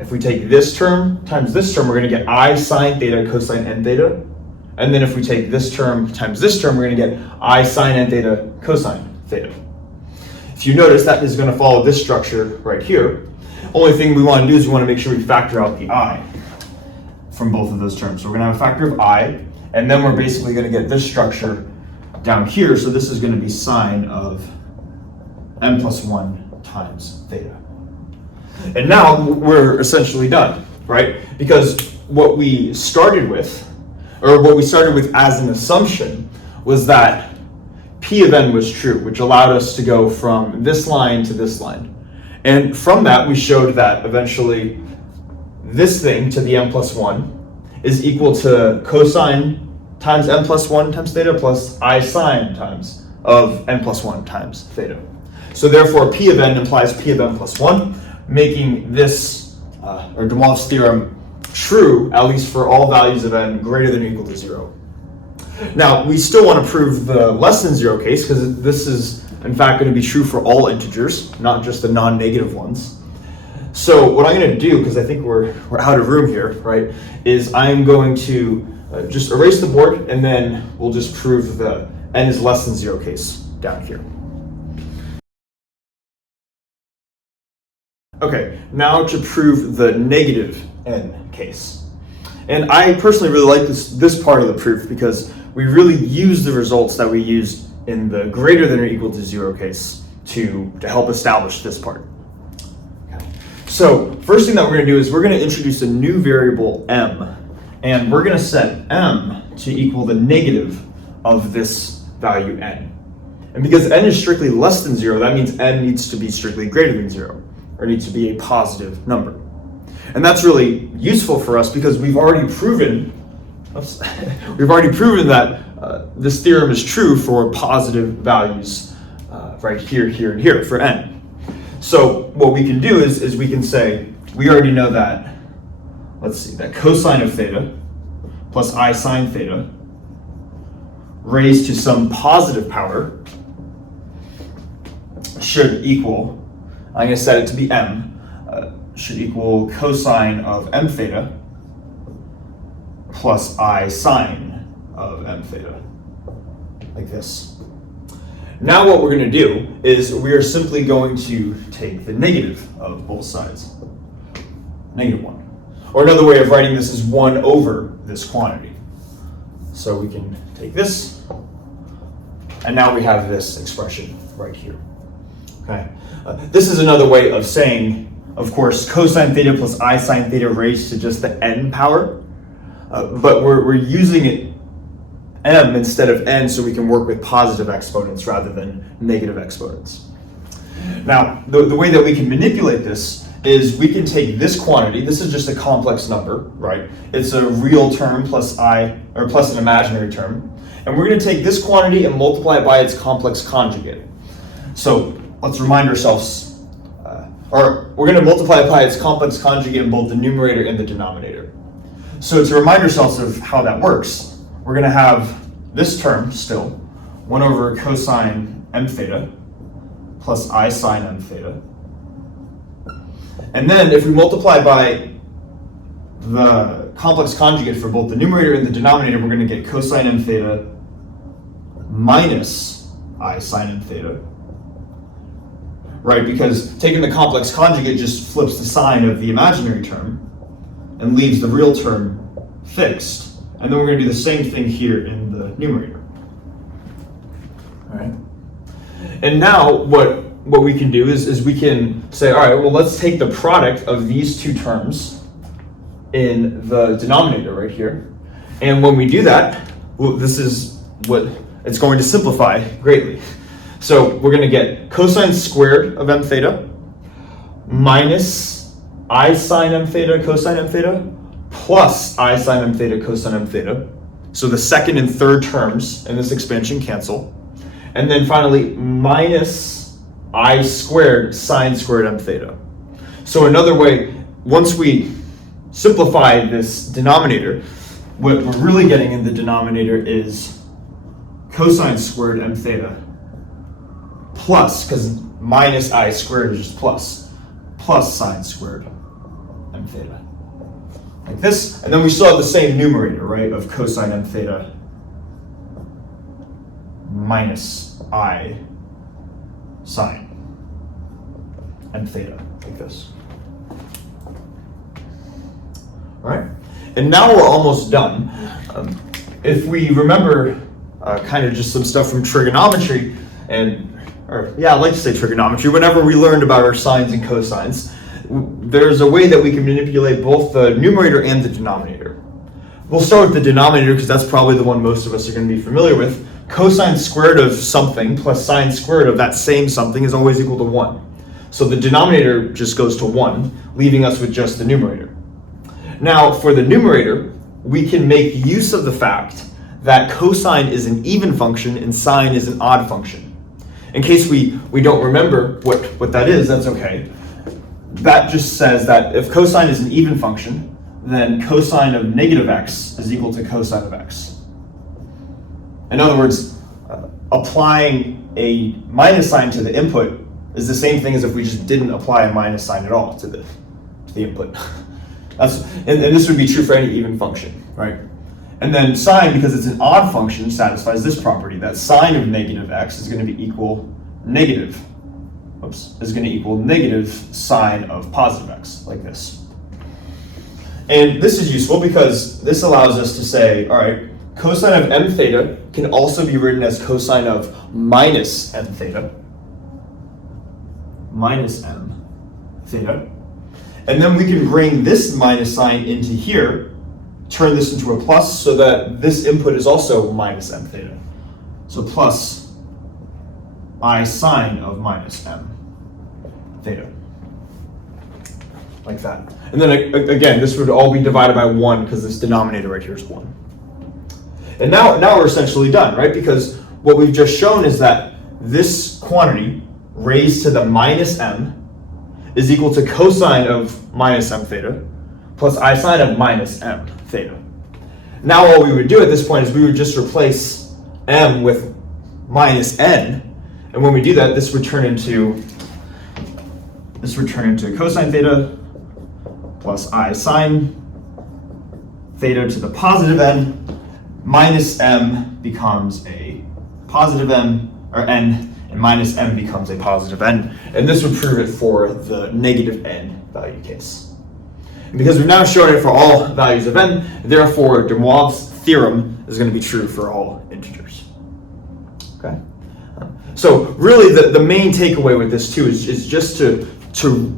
if we take this term times this term, we're going to get I sine theta cosine n theta. And then if we take this term times this term, we're going to get I sine n theta cosine theta. If you notice, that is going to follow this structure right here. Only thing we want to do is we want to make sure we factor out the I from both of those terms. So we're going to have a factor of I, and then we're basically going to get this structure down here. So this is going to be sine of n plus 1 times theta. And now we're essentially done, right? Because what we started with as an assumption was that P of n was true, which allowed us to go from this line to this line. And from that, we showed that eventually this thing to the m plus 1 is equal to cosine times n plus 1 times theta plus I sine times of n plus 1 times theta. So therefore, P of n implies P of n plus 1, making this, or de Moivre's theorem, true, at least for all values of n greater than or equal to 0. Now, we still want to prove the less than 0 case, because this is, in fact, going to be true for all integers, not just the non-negative ones. So what I'm going to do, because I think we're out of room here, right, is I'm going to just erase the board, and then we'll just prove the n is less than 0 case down here. Okay, now to prove the negative n case. And I personally really like this part of the proof because we really use the results that we used in the greater than or equal to 0 case to help establish this part. Okay. So first thing that we're going to do is we're going to introduce a new variable m, and we're going to set m to equal the negative of this value n. And because n is strictly less than 0, that means n needs to be strictly greater than 0, or needs to be a positive number. And that's really useful for us because we've already proven that this theorem is true for positive values right here, here, and here for n. So what we can do is we can say, we already know that, let's see, that cosine of theta plus I sine theta raised to some positive power should equal, I'm going to set it to be m, should equal cosine of m theta plus I sine of m theta, like this. Now what we're going to do is we are simply going to take the negative of both sides, negative 1. Or another way of writing this is 1 over this quantity. So we can take this, and now we have this expression right here. Okay. This is another way of saying, of course, cosine theta plus I sine theta raised to just the n power, but we're using it m instead of n so we can work with positive exponents rather than negative exponents. Now, the way that we can manipulate this is we can take this quantity, this is just a complex number, right? It's a real term plus plus an imaginary term, and we're going to take this quantity and multiply it by its complex conjugate. So let's remind ourselves, or we're going to multiply it by its complex conjugate in both the numerator and the denominator. So to remind ourselves of how that works, we're going to have this term still, 1 over cosine m theta plus I sine m theta. And then if we multiply by the complex conjugate for both the numerator and the denominator, we're going to get cosine m theta minus I sine m theta. Right, because taking the complex conjugate just flips the sign of the imaginary term and leaves the real term fixed. And then we're going to do the same thing here in the numerator. All right. And now what what we can do is we can say, all right, well, let's take the product of these two terms in the denominator right here. And when we do that, well, this is what it's going to simplify greatly. So we're going to get cosine squared of m theta minus I sine m theta cosine m theta plus I sine m theta cosine m theta. So the second and third terms in this expansion cancel. And then finally, minus I squared sine squared m theta. So another way, once we simplify this denominator, what we're really getting in the denominator is cosine squared m theta plus, because minus I squared is just plus sine squared m theta. Like this, and then we still have the same numerator, right, of cosine m theta minus I sine m theta, like this. All right, and now we're almost done. If we remember kind of just some stuff from trigonometry, I'd like to say trigonometry, whenever we learned about our sines and cosines, there's a way that we can manipulate both the numerator and the denominator. We'll start with the denominator because that's probably the one most of us are going to be familiar with. Cosine squared of something plus sine squared of that same something is always equal to 1. So the denominator just goes to 1, leaving us with just the numerator. Now, for the numerator, we can make use of the fact that cosine is an even function and sine is an odd function. In case we don't remember what that is, that's okay. That just says that if cosine is an even function, then cosine of negative x is equal to cosine of x. In other words, applying a minus sign to the input is the same thing as if we just didn't apply a minus sign at all to the input. And this would be true for any even function, right? And then sine, because it's an odd function, satisfies this property, that sine of negative x is going to be equal negative sine of positive x, like this. And this is useful because this allows us to say, all right, cosine of m theta can also be written as cosine of minus m theta. And then we can bring this minus sign into here, turn this into a plus so that this input is also minus m theta. So plus I sine of minus m theta. Like that. And then again, this would all be divided by 1 because this denominator right here is 1. And now we're essentially done, right? Because what we've just shown is that this quantity raised to the minus m is equal to cosine of minus m theta plus I sine of minus m theta. Now all we would do at this point is we would just replace m with minus n, and when we do that, this would turn into cosine theta plus I sine theta to the positive n, minus m becomes a positive m, or n, and minus m becomes a positive n, and this would prove it for the negative n value case. And because we've now shown it for all values of n, therefore de Moivre's theorem is going to be true for all integers. Okay? So really the main takeaway with this too is just to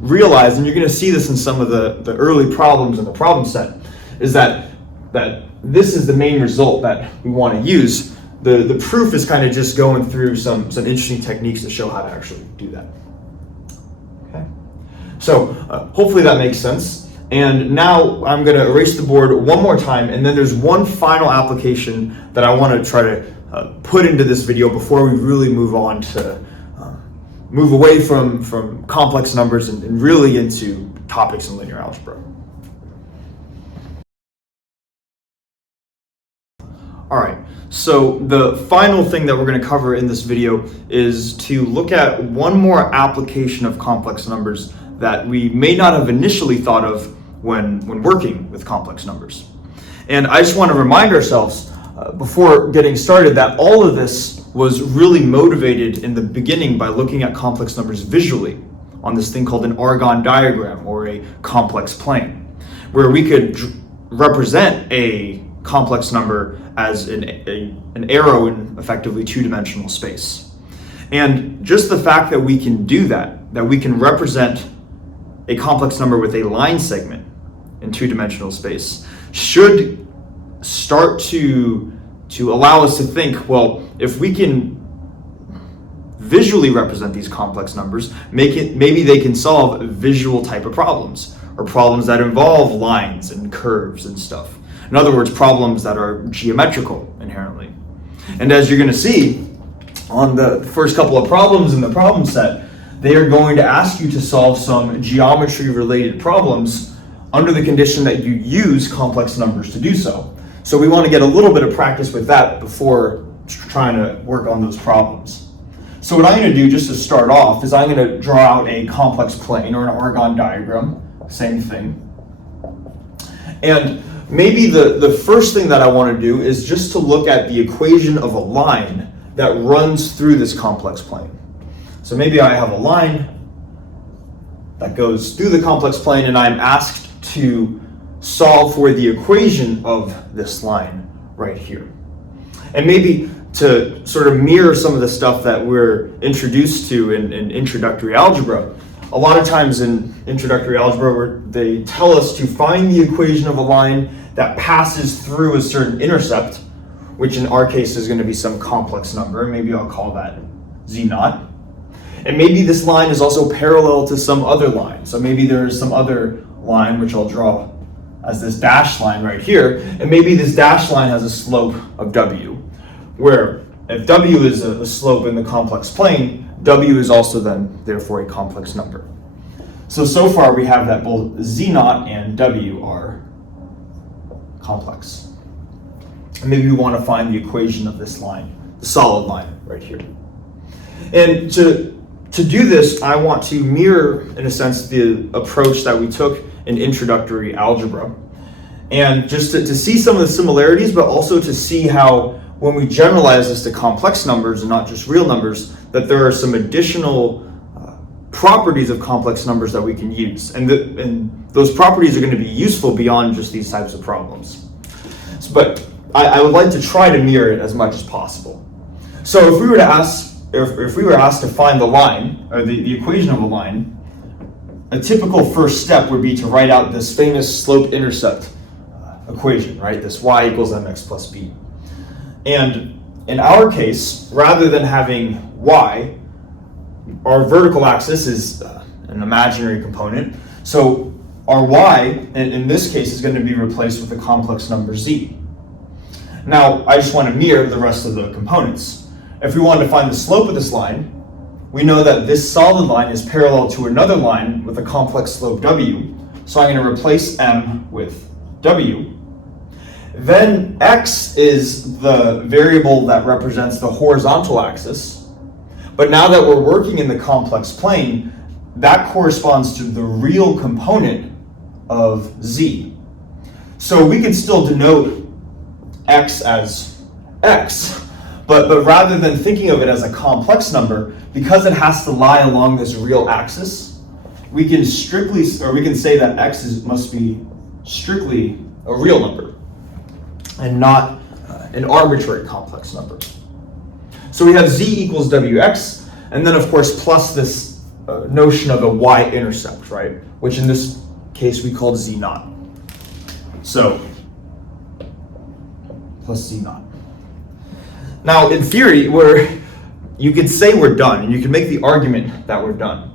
realize, and you're going to see this in some of the early problems in the problem set, is that this is the main result that we want to use. The proof is kind of just going through some interesting techniques to show how to actually do that. Okay, so hopefully that makes sense. And now I'm going to erase the board one more time, and then there's one final application that I want to try to put into this video before we really move on to move away from complex numbers and really into topics in linear algebra. All right, so the final thing that we're going to cover in this video is to look at one more application of complex numbers that we may not have initially thought of when working with complex numbers. And I just want to remind ourselves before getting started that all of this was really motivated in the beginning by looking at complex numbers visually on this thing called an Argonne diagram, or a complex plane, where we could represent a complex number as an arrow in effectively two-dimensional space. And just the fact that we can do that we can represent a complex number with a line segment in two-dimensional space, should start to allow us to think, well, if we can visually represent these complex numbers, maybe they can solve visual type of problems, or problems that involve lines and curves and stuff. In other words, problems that are geometrical inherently. And as you're going to see on the first couple of problems in the problem set, they are going to ask you to solve some geometry related problems under the condition that you use complex numbers to do so. So we want to get a little bit of practice with that before trying to work on those problems. So what I'm going to do just to start off is I'm going to draw out a complex plane or an Argon diagram, same thing. And maybe the first thing that I want to do is just to look at the equation of a line that runs through this complex plane. So maybe I have a line that goes through the complex plane and I'm asked to solve for the equation of this line right here. And maybe to sort of mirror some of the stuff that we're introduced to in introductory algebra, a lot of times in introductory algebra where they tell us to find the equation of a line that passes through a certain intercept, which in our case is going to be some complex number. Maybe I'll call that z naught. And maybe this line is also parallel to some other line. So maybe there's some other line, which I'll draw as this dashed line right here. And maybe this dashed line has a slope of w, where if w is a slope in the complex plane, w is also then therefore a complex number. So far we have that both z naught and w are complex. And maybe we want to find the equation of this line, the solid line right here. And to do this, I want to mirror, in a sense, the approach that we took in introductory algebra. And just to see some of the similarities, but also to see how when we generalize this to complex numbers and not just real numbers, that there are some additional properties of complex numbers that we can use. And those properties are going to be useful beyond just these types of problems. But I would like to try to mirror it as much as possible. So if we were asked to find the line, or the equation of a line, a typical first step would be to write out this famous slope-intercept equation, right? This y equals mx plus b. And in our case, rather than having y, our vertical axis is an imaginary component. So our y, in this case, is going to be replaced with a complex number z. Now, I just want to mirror the rest of the components. If we wanted to find the slope of this line, we know that this solid line is parallel to another line with a complex slope w. So I'm going to replace m with w. Then x is the variable that represents the horizontal axis. But now that we're working in the complex plane, that corresponds to the real component of z. So we can still denote x as x, but rather than thinking of it as a complex number, because it has to lie along this real axis, we can say that x must be strictly a real number and not an arbitrary complex number. So we have z equals wx, and then of course plus this notion of a y-intercept, right? Which in this case we called z naught. So plus z naught. Now in theory, you could say we're done, and you can make the argument that we're done.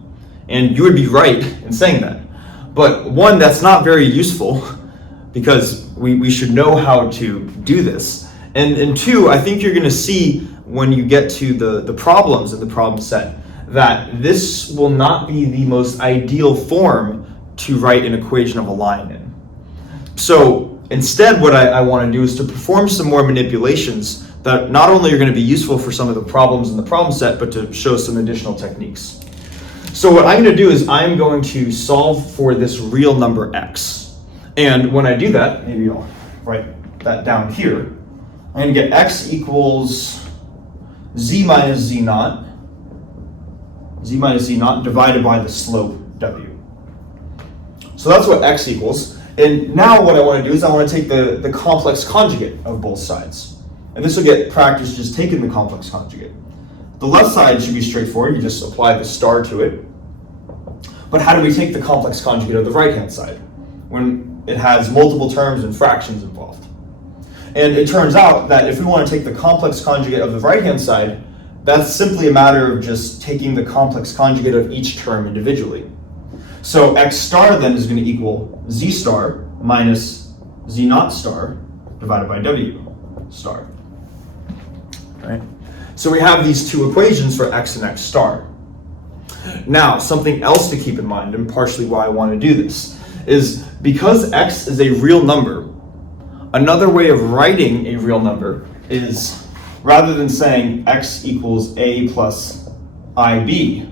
And you would be right in saying that. But one, that's not very useful, because we should know how to do this. And two, I think you're going to see when you get to the problems in the problem set that this will not be the most ideal form to write an equation of a line in. So instead, what I want to do is to perform some more manipulations that not only are going to be useful for some of the problems in the problem set, but to show some additional techniques. So what I'm going to do is I'm going to solve for this real number x. And when I do that, maybe I'll write that down here. I'm going to get x equals z minus z naught divided by the slope w. So that's what x equals. And now what I want to do is I want to take the complex conjugate of both sides. And this will get practice just taking the complex conjugate. the left side should be straightforward. You just apply the star to it. But how do we take the complex conjugate of the right-hand side when it has multiple terms and fractions involved? And it turns out that if we want to take the complex conjugate of the right-hand side, that's simply a matter of just taking the complex conjugate of each term individually. So x star then is going to equal z star minus z naught star divided by w star. Right? So we have these two equations for x and x star. Now, something else to keep in mind, and partially why I want to do this, is because x is a real number, another way of writing a real number is, rather than saying x equals a plus ib,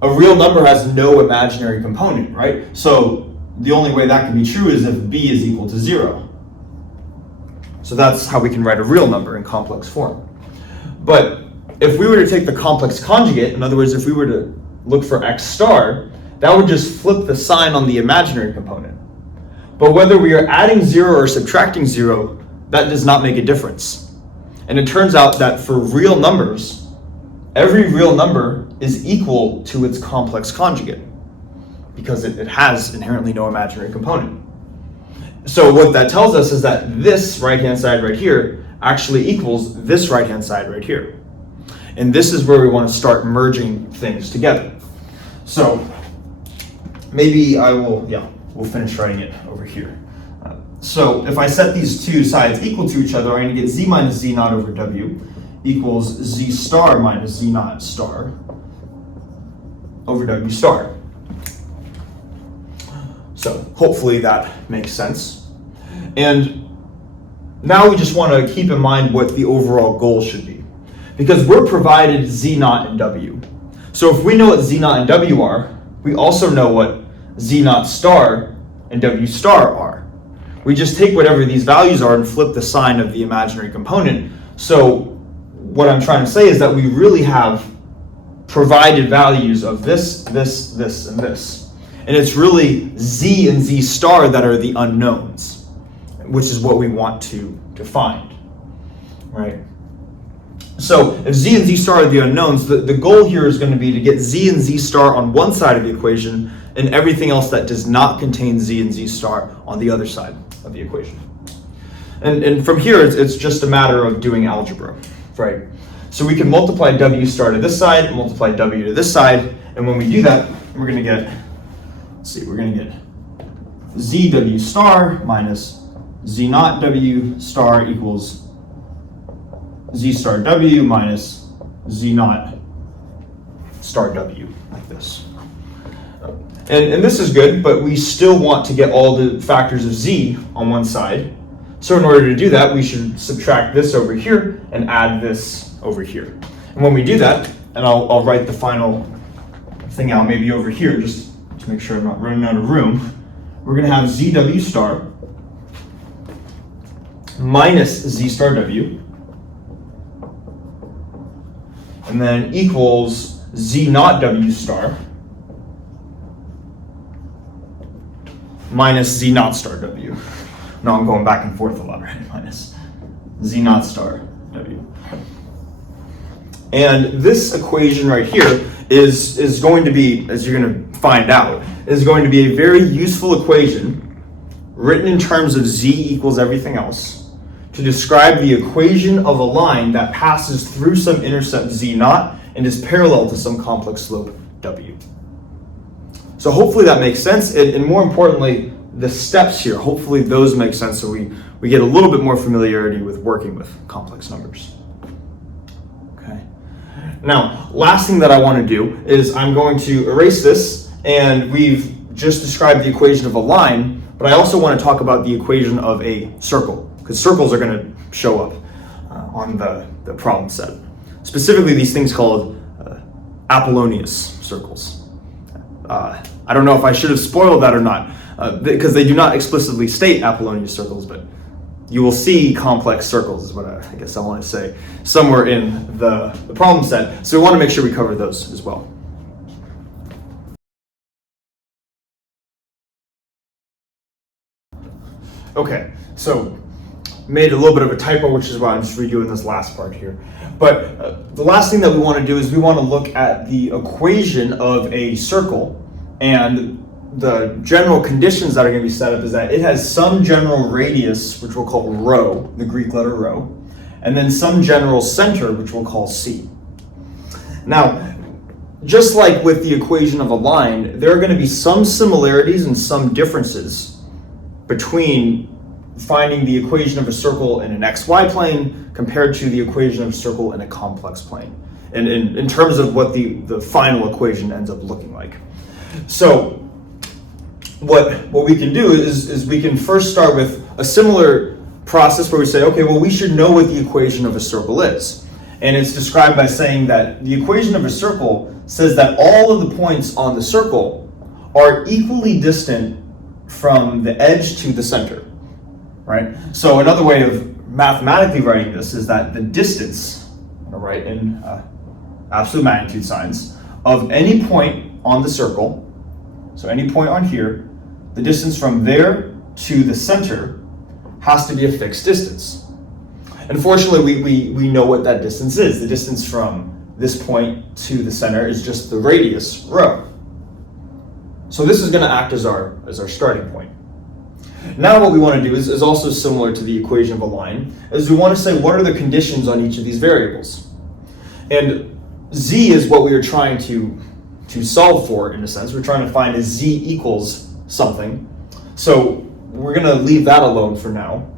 a real number has no imaginary component, right? So the only way that can be true is if b is equal to 0. So that's how we can write a real number in complex form. But if we were to take the complex conjugate, in other words, if we were to look for x star, that would just flip the sign on the imaginary component. But whether we are adding 0 or subtracting 0, that does not make a difference. And it turns out that for real numbers, every real number is equal to its complex conjugate because it has inherently no imaginary component. So what that tells us is that this right-hand side right here actually equals this right-hand side right here. And this is where we want to start merging things together. So maybe we'll finish writing it over here. So if I set these two sides equal to each other, I'm going to get z minus z naught over w equals z star minus z naught star over w star. So hopefully that makes sense. And now we just want to keep in mind what the overall goal should be. Because we're provided z naught and w. So if we know what z naught and w are, we also know what z naught star and w star are. We just take whatever these values are and flip the sign of the imaginary component. So what I'm trying to say is that we really have provided values of this, this, this, and this. And it's really z and z star that are the unknowns, which is what we want to find, right? So if z and z star are the unknowns, the goal here is going to be to get z and z star on one side of the equation and everything else that does not contain z and z star on the other side of the equation. And from here, it's just a matter of doing algebra, right? So we can multiply w star to this side, multiply w to this side, and when we do that, we're going to get, zw star minus z naught w star equals z star w minus z naught star w, like this. And this is good, but we still want to get all the factors of z on one side. So in order to do that, we should subtract this over here and add this over here. And when we do that, and I'll write the final thing out maybe over here just to make sure I'm not running out of room, we're going to have zw star minus z star w, and then equals z naught w star minus z naught star w. No, I'm going back and forth a lot, right? Minus z naught star w. And this equation right here is going to be, as you're going to find out, is going to be a very useful equation written in terms of z equals everything else to describe the equation of a line that passes through some intercept z naught and is parallel to some complex slope w. So hopefully that makes sense, and more importantly, the steps here, hopefully those make sense so we get a little bit more familiarity with working with complex numbers. Okay. Now, last thing that I want to do is I'm going to erase this, and we've just described the equation of a line, but I also want to talk about the equation of a circle, because circles are going to show up on the problem set. Specifically, these things called Apollonius circles. I don't know if I should have spoiled that or not, because they do not explicitly state Apollonius circles, but you will see complex circles is what I guess I want to say somewhere in the problem set. So we want to make sure we cover those as well. Okay, so made a little bit of a typo, which is why I'm just redoing this last part here. But the last thing that we want to do is we want to look at the equation of a circle, and the general conditions that are going to be set up is that it has some general radius, which we'll call rho, the Greek letter rho, and then some general center, which we'll call c. Now, just like with the equation of a line, there are going to be some similarities and some differences between finding the equation of a circle in an xy plane compared to the equation of a circle in a complex plane, and in terms of what the final equation ends up looking like. So what we can do is we can first start with a similar process where we say, okay, well, we should know what the equation of a circle is. And it's described by saying that the equation of a circle says that all of the points on the circle are equally distant from the edge to the center, right? So another way of mathematically writing this is that the distance, I'm going to write in absolute magnitude signs, of any point on the circle, so any point on here, the distance from there to the center has to be a fixed distance. Unfortunately, we know what that distance is. The distance from this point to the center is just the radius, rho. So this is going to act as our starting point. Now what we want to do is also similar to the equation of a line, is we want to say what are the conditions on each of these variables. And z is what we are trying to solve for, in a sense. We're trying to find a z equals something. So we're going to leave that alone for now.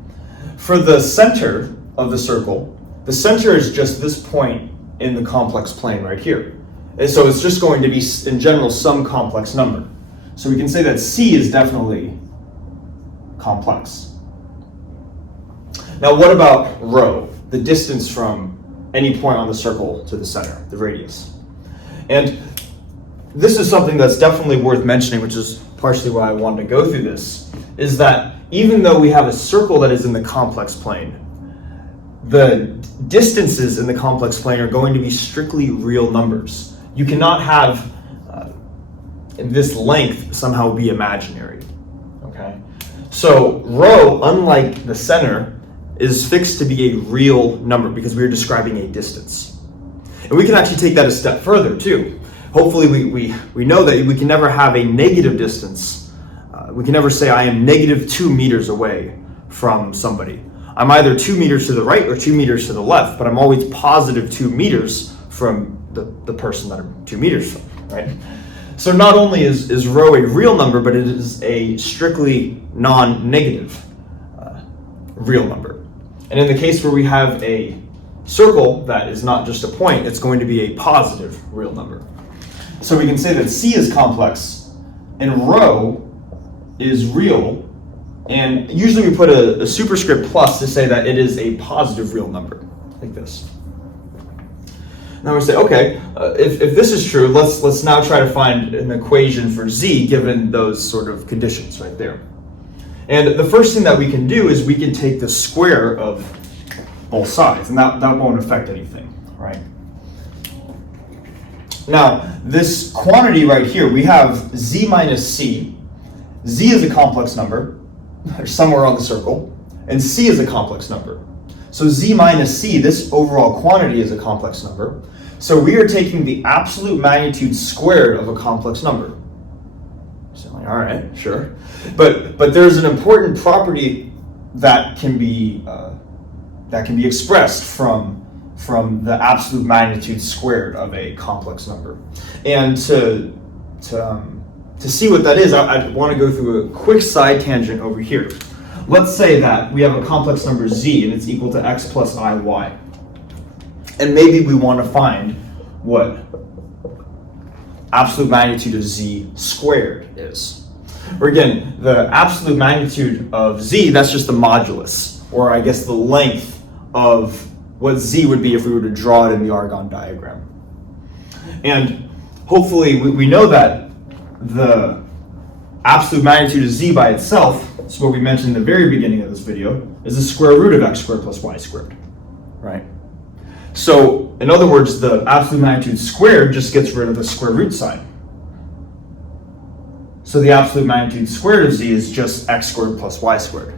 For the center of the circle, the center is just this point in the complex plane right here. And so it's just going to be, in general, some complex number. So we can say that c is definitely complex. Now what about rho, the distance from any point on the circle to the center, the radius? And this is something that's definitely worth mentioning, which is partially why I wanted to go through this, is that even though we have a circle that is in the complex plane, the distances in the complex plane are going to be strictly real numbers. You cannot have this length somehow be imaginary, okay? So rho, unlike the center, is fixed to be a real number because we are describing a distance. And we can actually take that a step further too. Hopefully we know that we can never have a negative distance. We can never say I am negative 2 meters away from somebody. I'm either 2 meters to the right or 2 meters to the left, but I'm always positive 2 meters from the person that I'm 2 meters from, right? So not only is rho a real number, but it is a strictly non-negative real number. And in the case where we have a circle that is not just a point, it's going to be a positive real number. So we can say that c is complex and rho is real, and usually we put a superscript plus to say that it is a positive real number, like this. Now we say, okay, if this is true, let's now try to find an equation for z given those sort of conditions right there. And the first thing that we can do is we can take the square of both sides, and that won't affect anything, right? Now, this quantity right here, we have z minus c. Z is a complex number, somewhere on the circle, and c is a complex number. So z minus c, this overall quantity, is a complex number. So we are taking the absolute magnitude squared of a complex number. So like, all right, sure. But there's an important property that can be expressed from the absolute magnitude squared of a complex number. And to see what that is, I want to go through a quick side tangent over here. Let's say that we have a complex number z and it's equal to x plus iy. And maybe we want to find what absolute magnitude of z squared is. Or again, the absolute magnitude of z, that's just the modulus, or I guess the length of what z would be if we were to draw it in the Argonne diagram. And hopefully we know that the absolute magnitude of z by itself, so what we mentioned in the very beginning of this video, is the square root of x squared plus y squared, right? So in other words, the absolute magnitude squared just gets rid of the square root sign. So the absolute magnitude squared of z is just x squared plus y squared.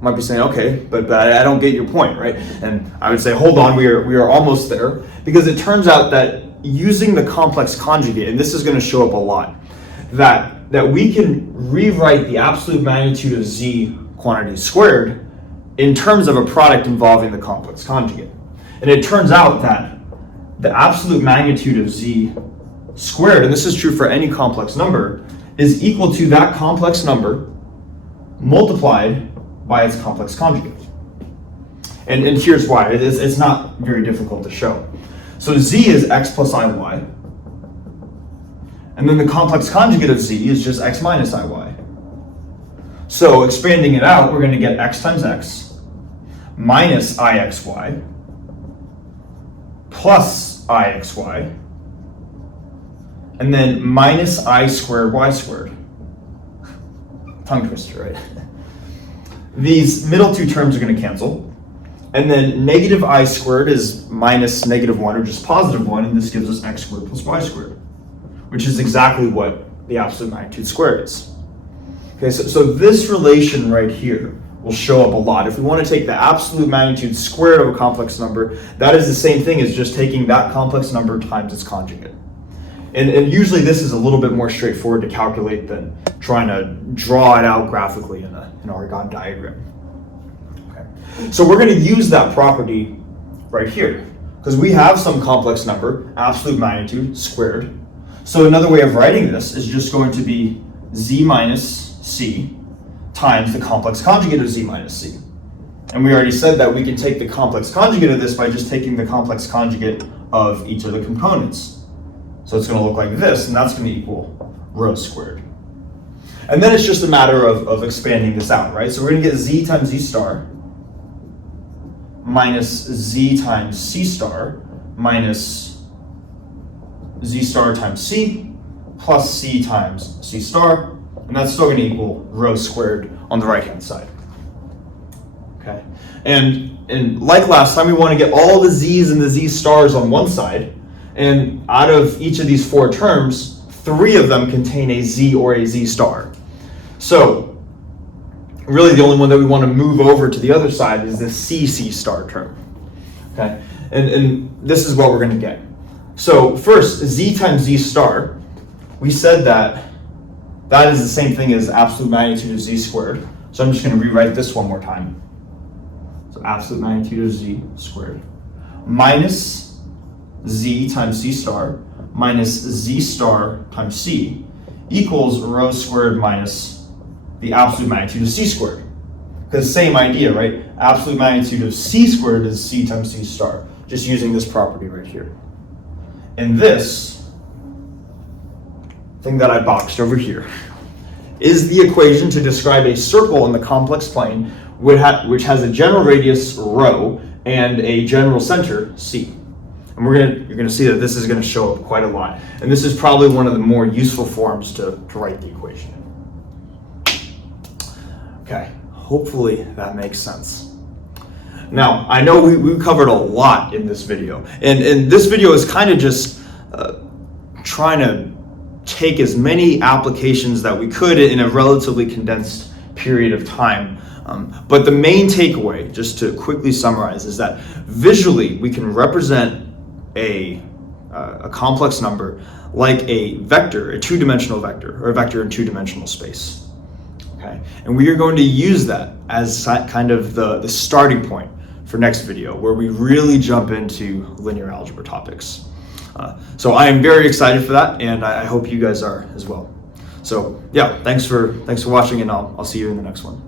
might be saying, okay, but I don't get your point, right? And I would say, hold on, we are almost there, because it turns out that using the complex conjugate, and this is going to show up a lot, that we can rewrite the absolute magnitude of z quantities squared in terms of a product involving the complex conjugate. And it turns out that the absolute magnitude of z squared, and this is true for any complex number, is equal to that complex number multiplied by its complex conjugate. And here's why. It's not very difficult to show. So z is x plus iy, and then the complex conjugate of z is just x minus iy. So expanding it out, we're going to get x times x minus ixy plus ixy, and then minus I squared y squared. Tongue twister, right? These middle two terms are going to cancel. And then negative I squared is minus negative 1, or just positive 1, and this gives us x squared plus y squared, which is exactly what the absolute magnitude squared is. Okay, so this relation right here will show up a lot. If we want to take the absolute magnitude squared of a complex number, that is the same thing as just taking that complex number times its conjugate. And usually this is a little bit more straightforward to calculate than trying to draw it out graphically in an Oregon diagram. Okay. So we're going to use that property right here, because we have some complex number, absolute magnitude squared. So another way of writing this is just going to be z minus c times the complex conjugate of z minus c. And we already said that we can take the complex conjugate of this by just taking the complex conjugate of each of the components. So it's going to look like this, and that's going to equal rho squared. And then it's just a matter of expanding this out, right? So we're going to get z times z star minus z times c star minus z star times c plus c times c star, and that's still going to equal rho squared on the right-hand side. Okay, and like last time, we want to get all the z's and the z stars on one side, and out of each of these four terms, 3 of them contain a z or a z star. So really the only one that we want to move over to the other side is the c star term. Okay, and this is what we're going to get. So first, z times z star, we said that is the same thing as absolute magnitude of z squared. So I'm just going to rewrite this one more time. So absolute magnitude of z squared minus z times z star minus z star times c equals rho squared minus the absolute magnitude of c squared. Because same idea, right? Absolute magnitude of c squared is c times c star, just using this property right here. And this thing that I boxed over here is the equation to describe a circle in the complex plane which has a general radius rho and a general center c. And you're gonna see that this is gonna show up quite a lot. And this is probably one of the more useful forms to write the equation. Okay, hopefully that makes sense. Now, I know we covered a lot in this video, and this video is kind of just trying to take as many applications that we could in a relatively condensed period of time. But the main takeaway, just to quickly summarize, is that visually we can represent a complex number like a vector, a two-dimensional vector, or a vector in two-dimensional space. Okay, and we are going to use that as kind of the starting point for next video, where we really jump into linear algebra topics. So I am very excited for that, and I hope you guys are as well. So yeah, thanks for watching, and I'll see you in the next one.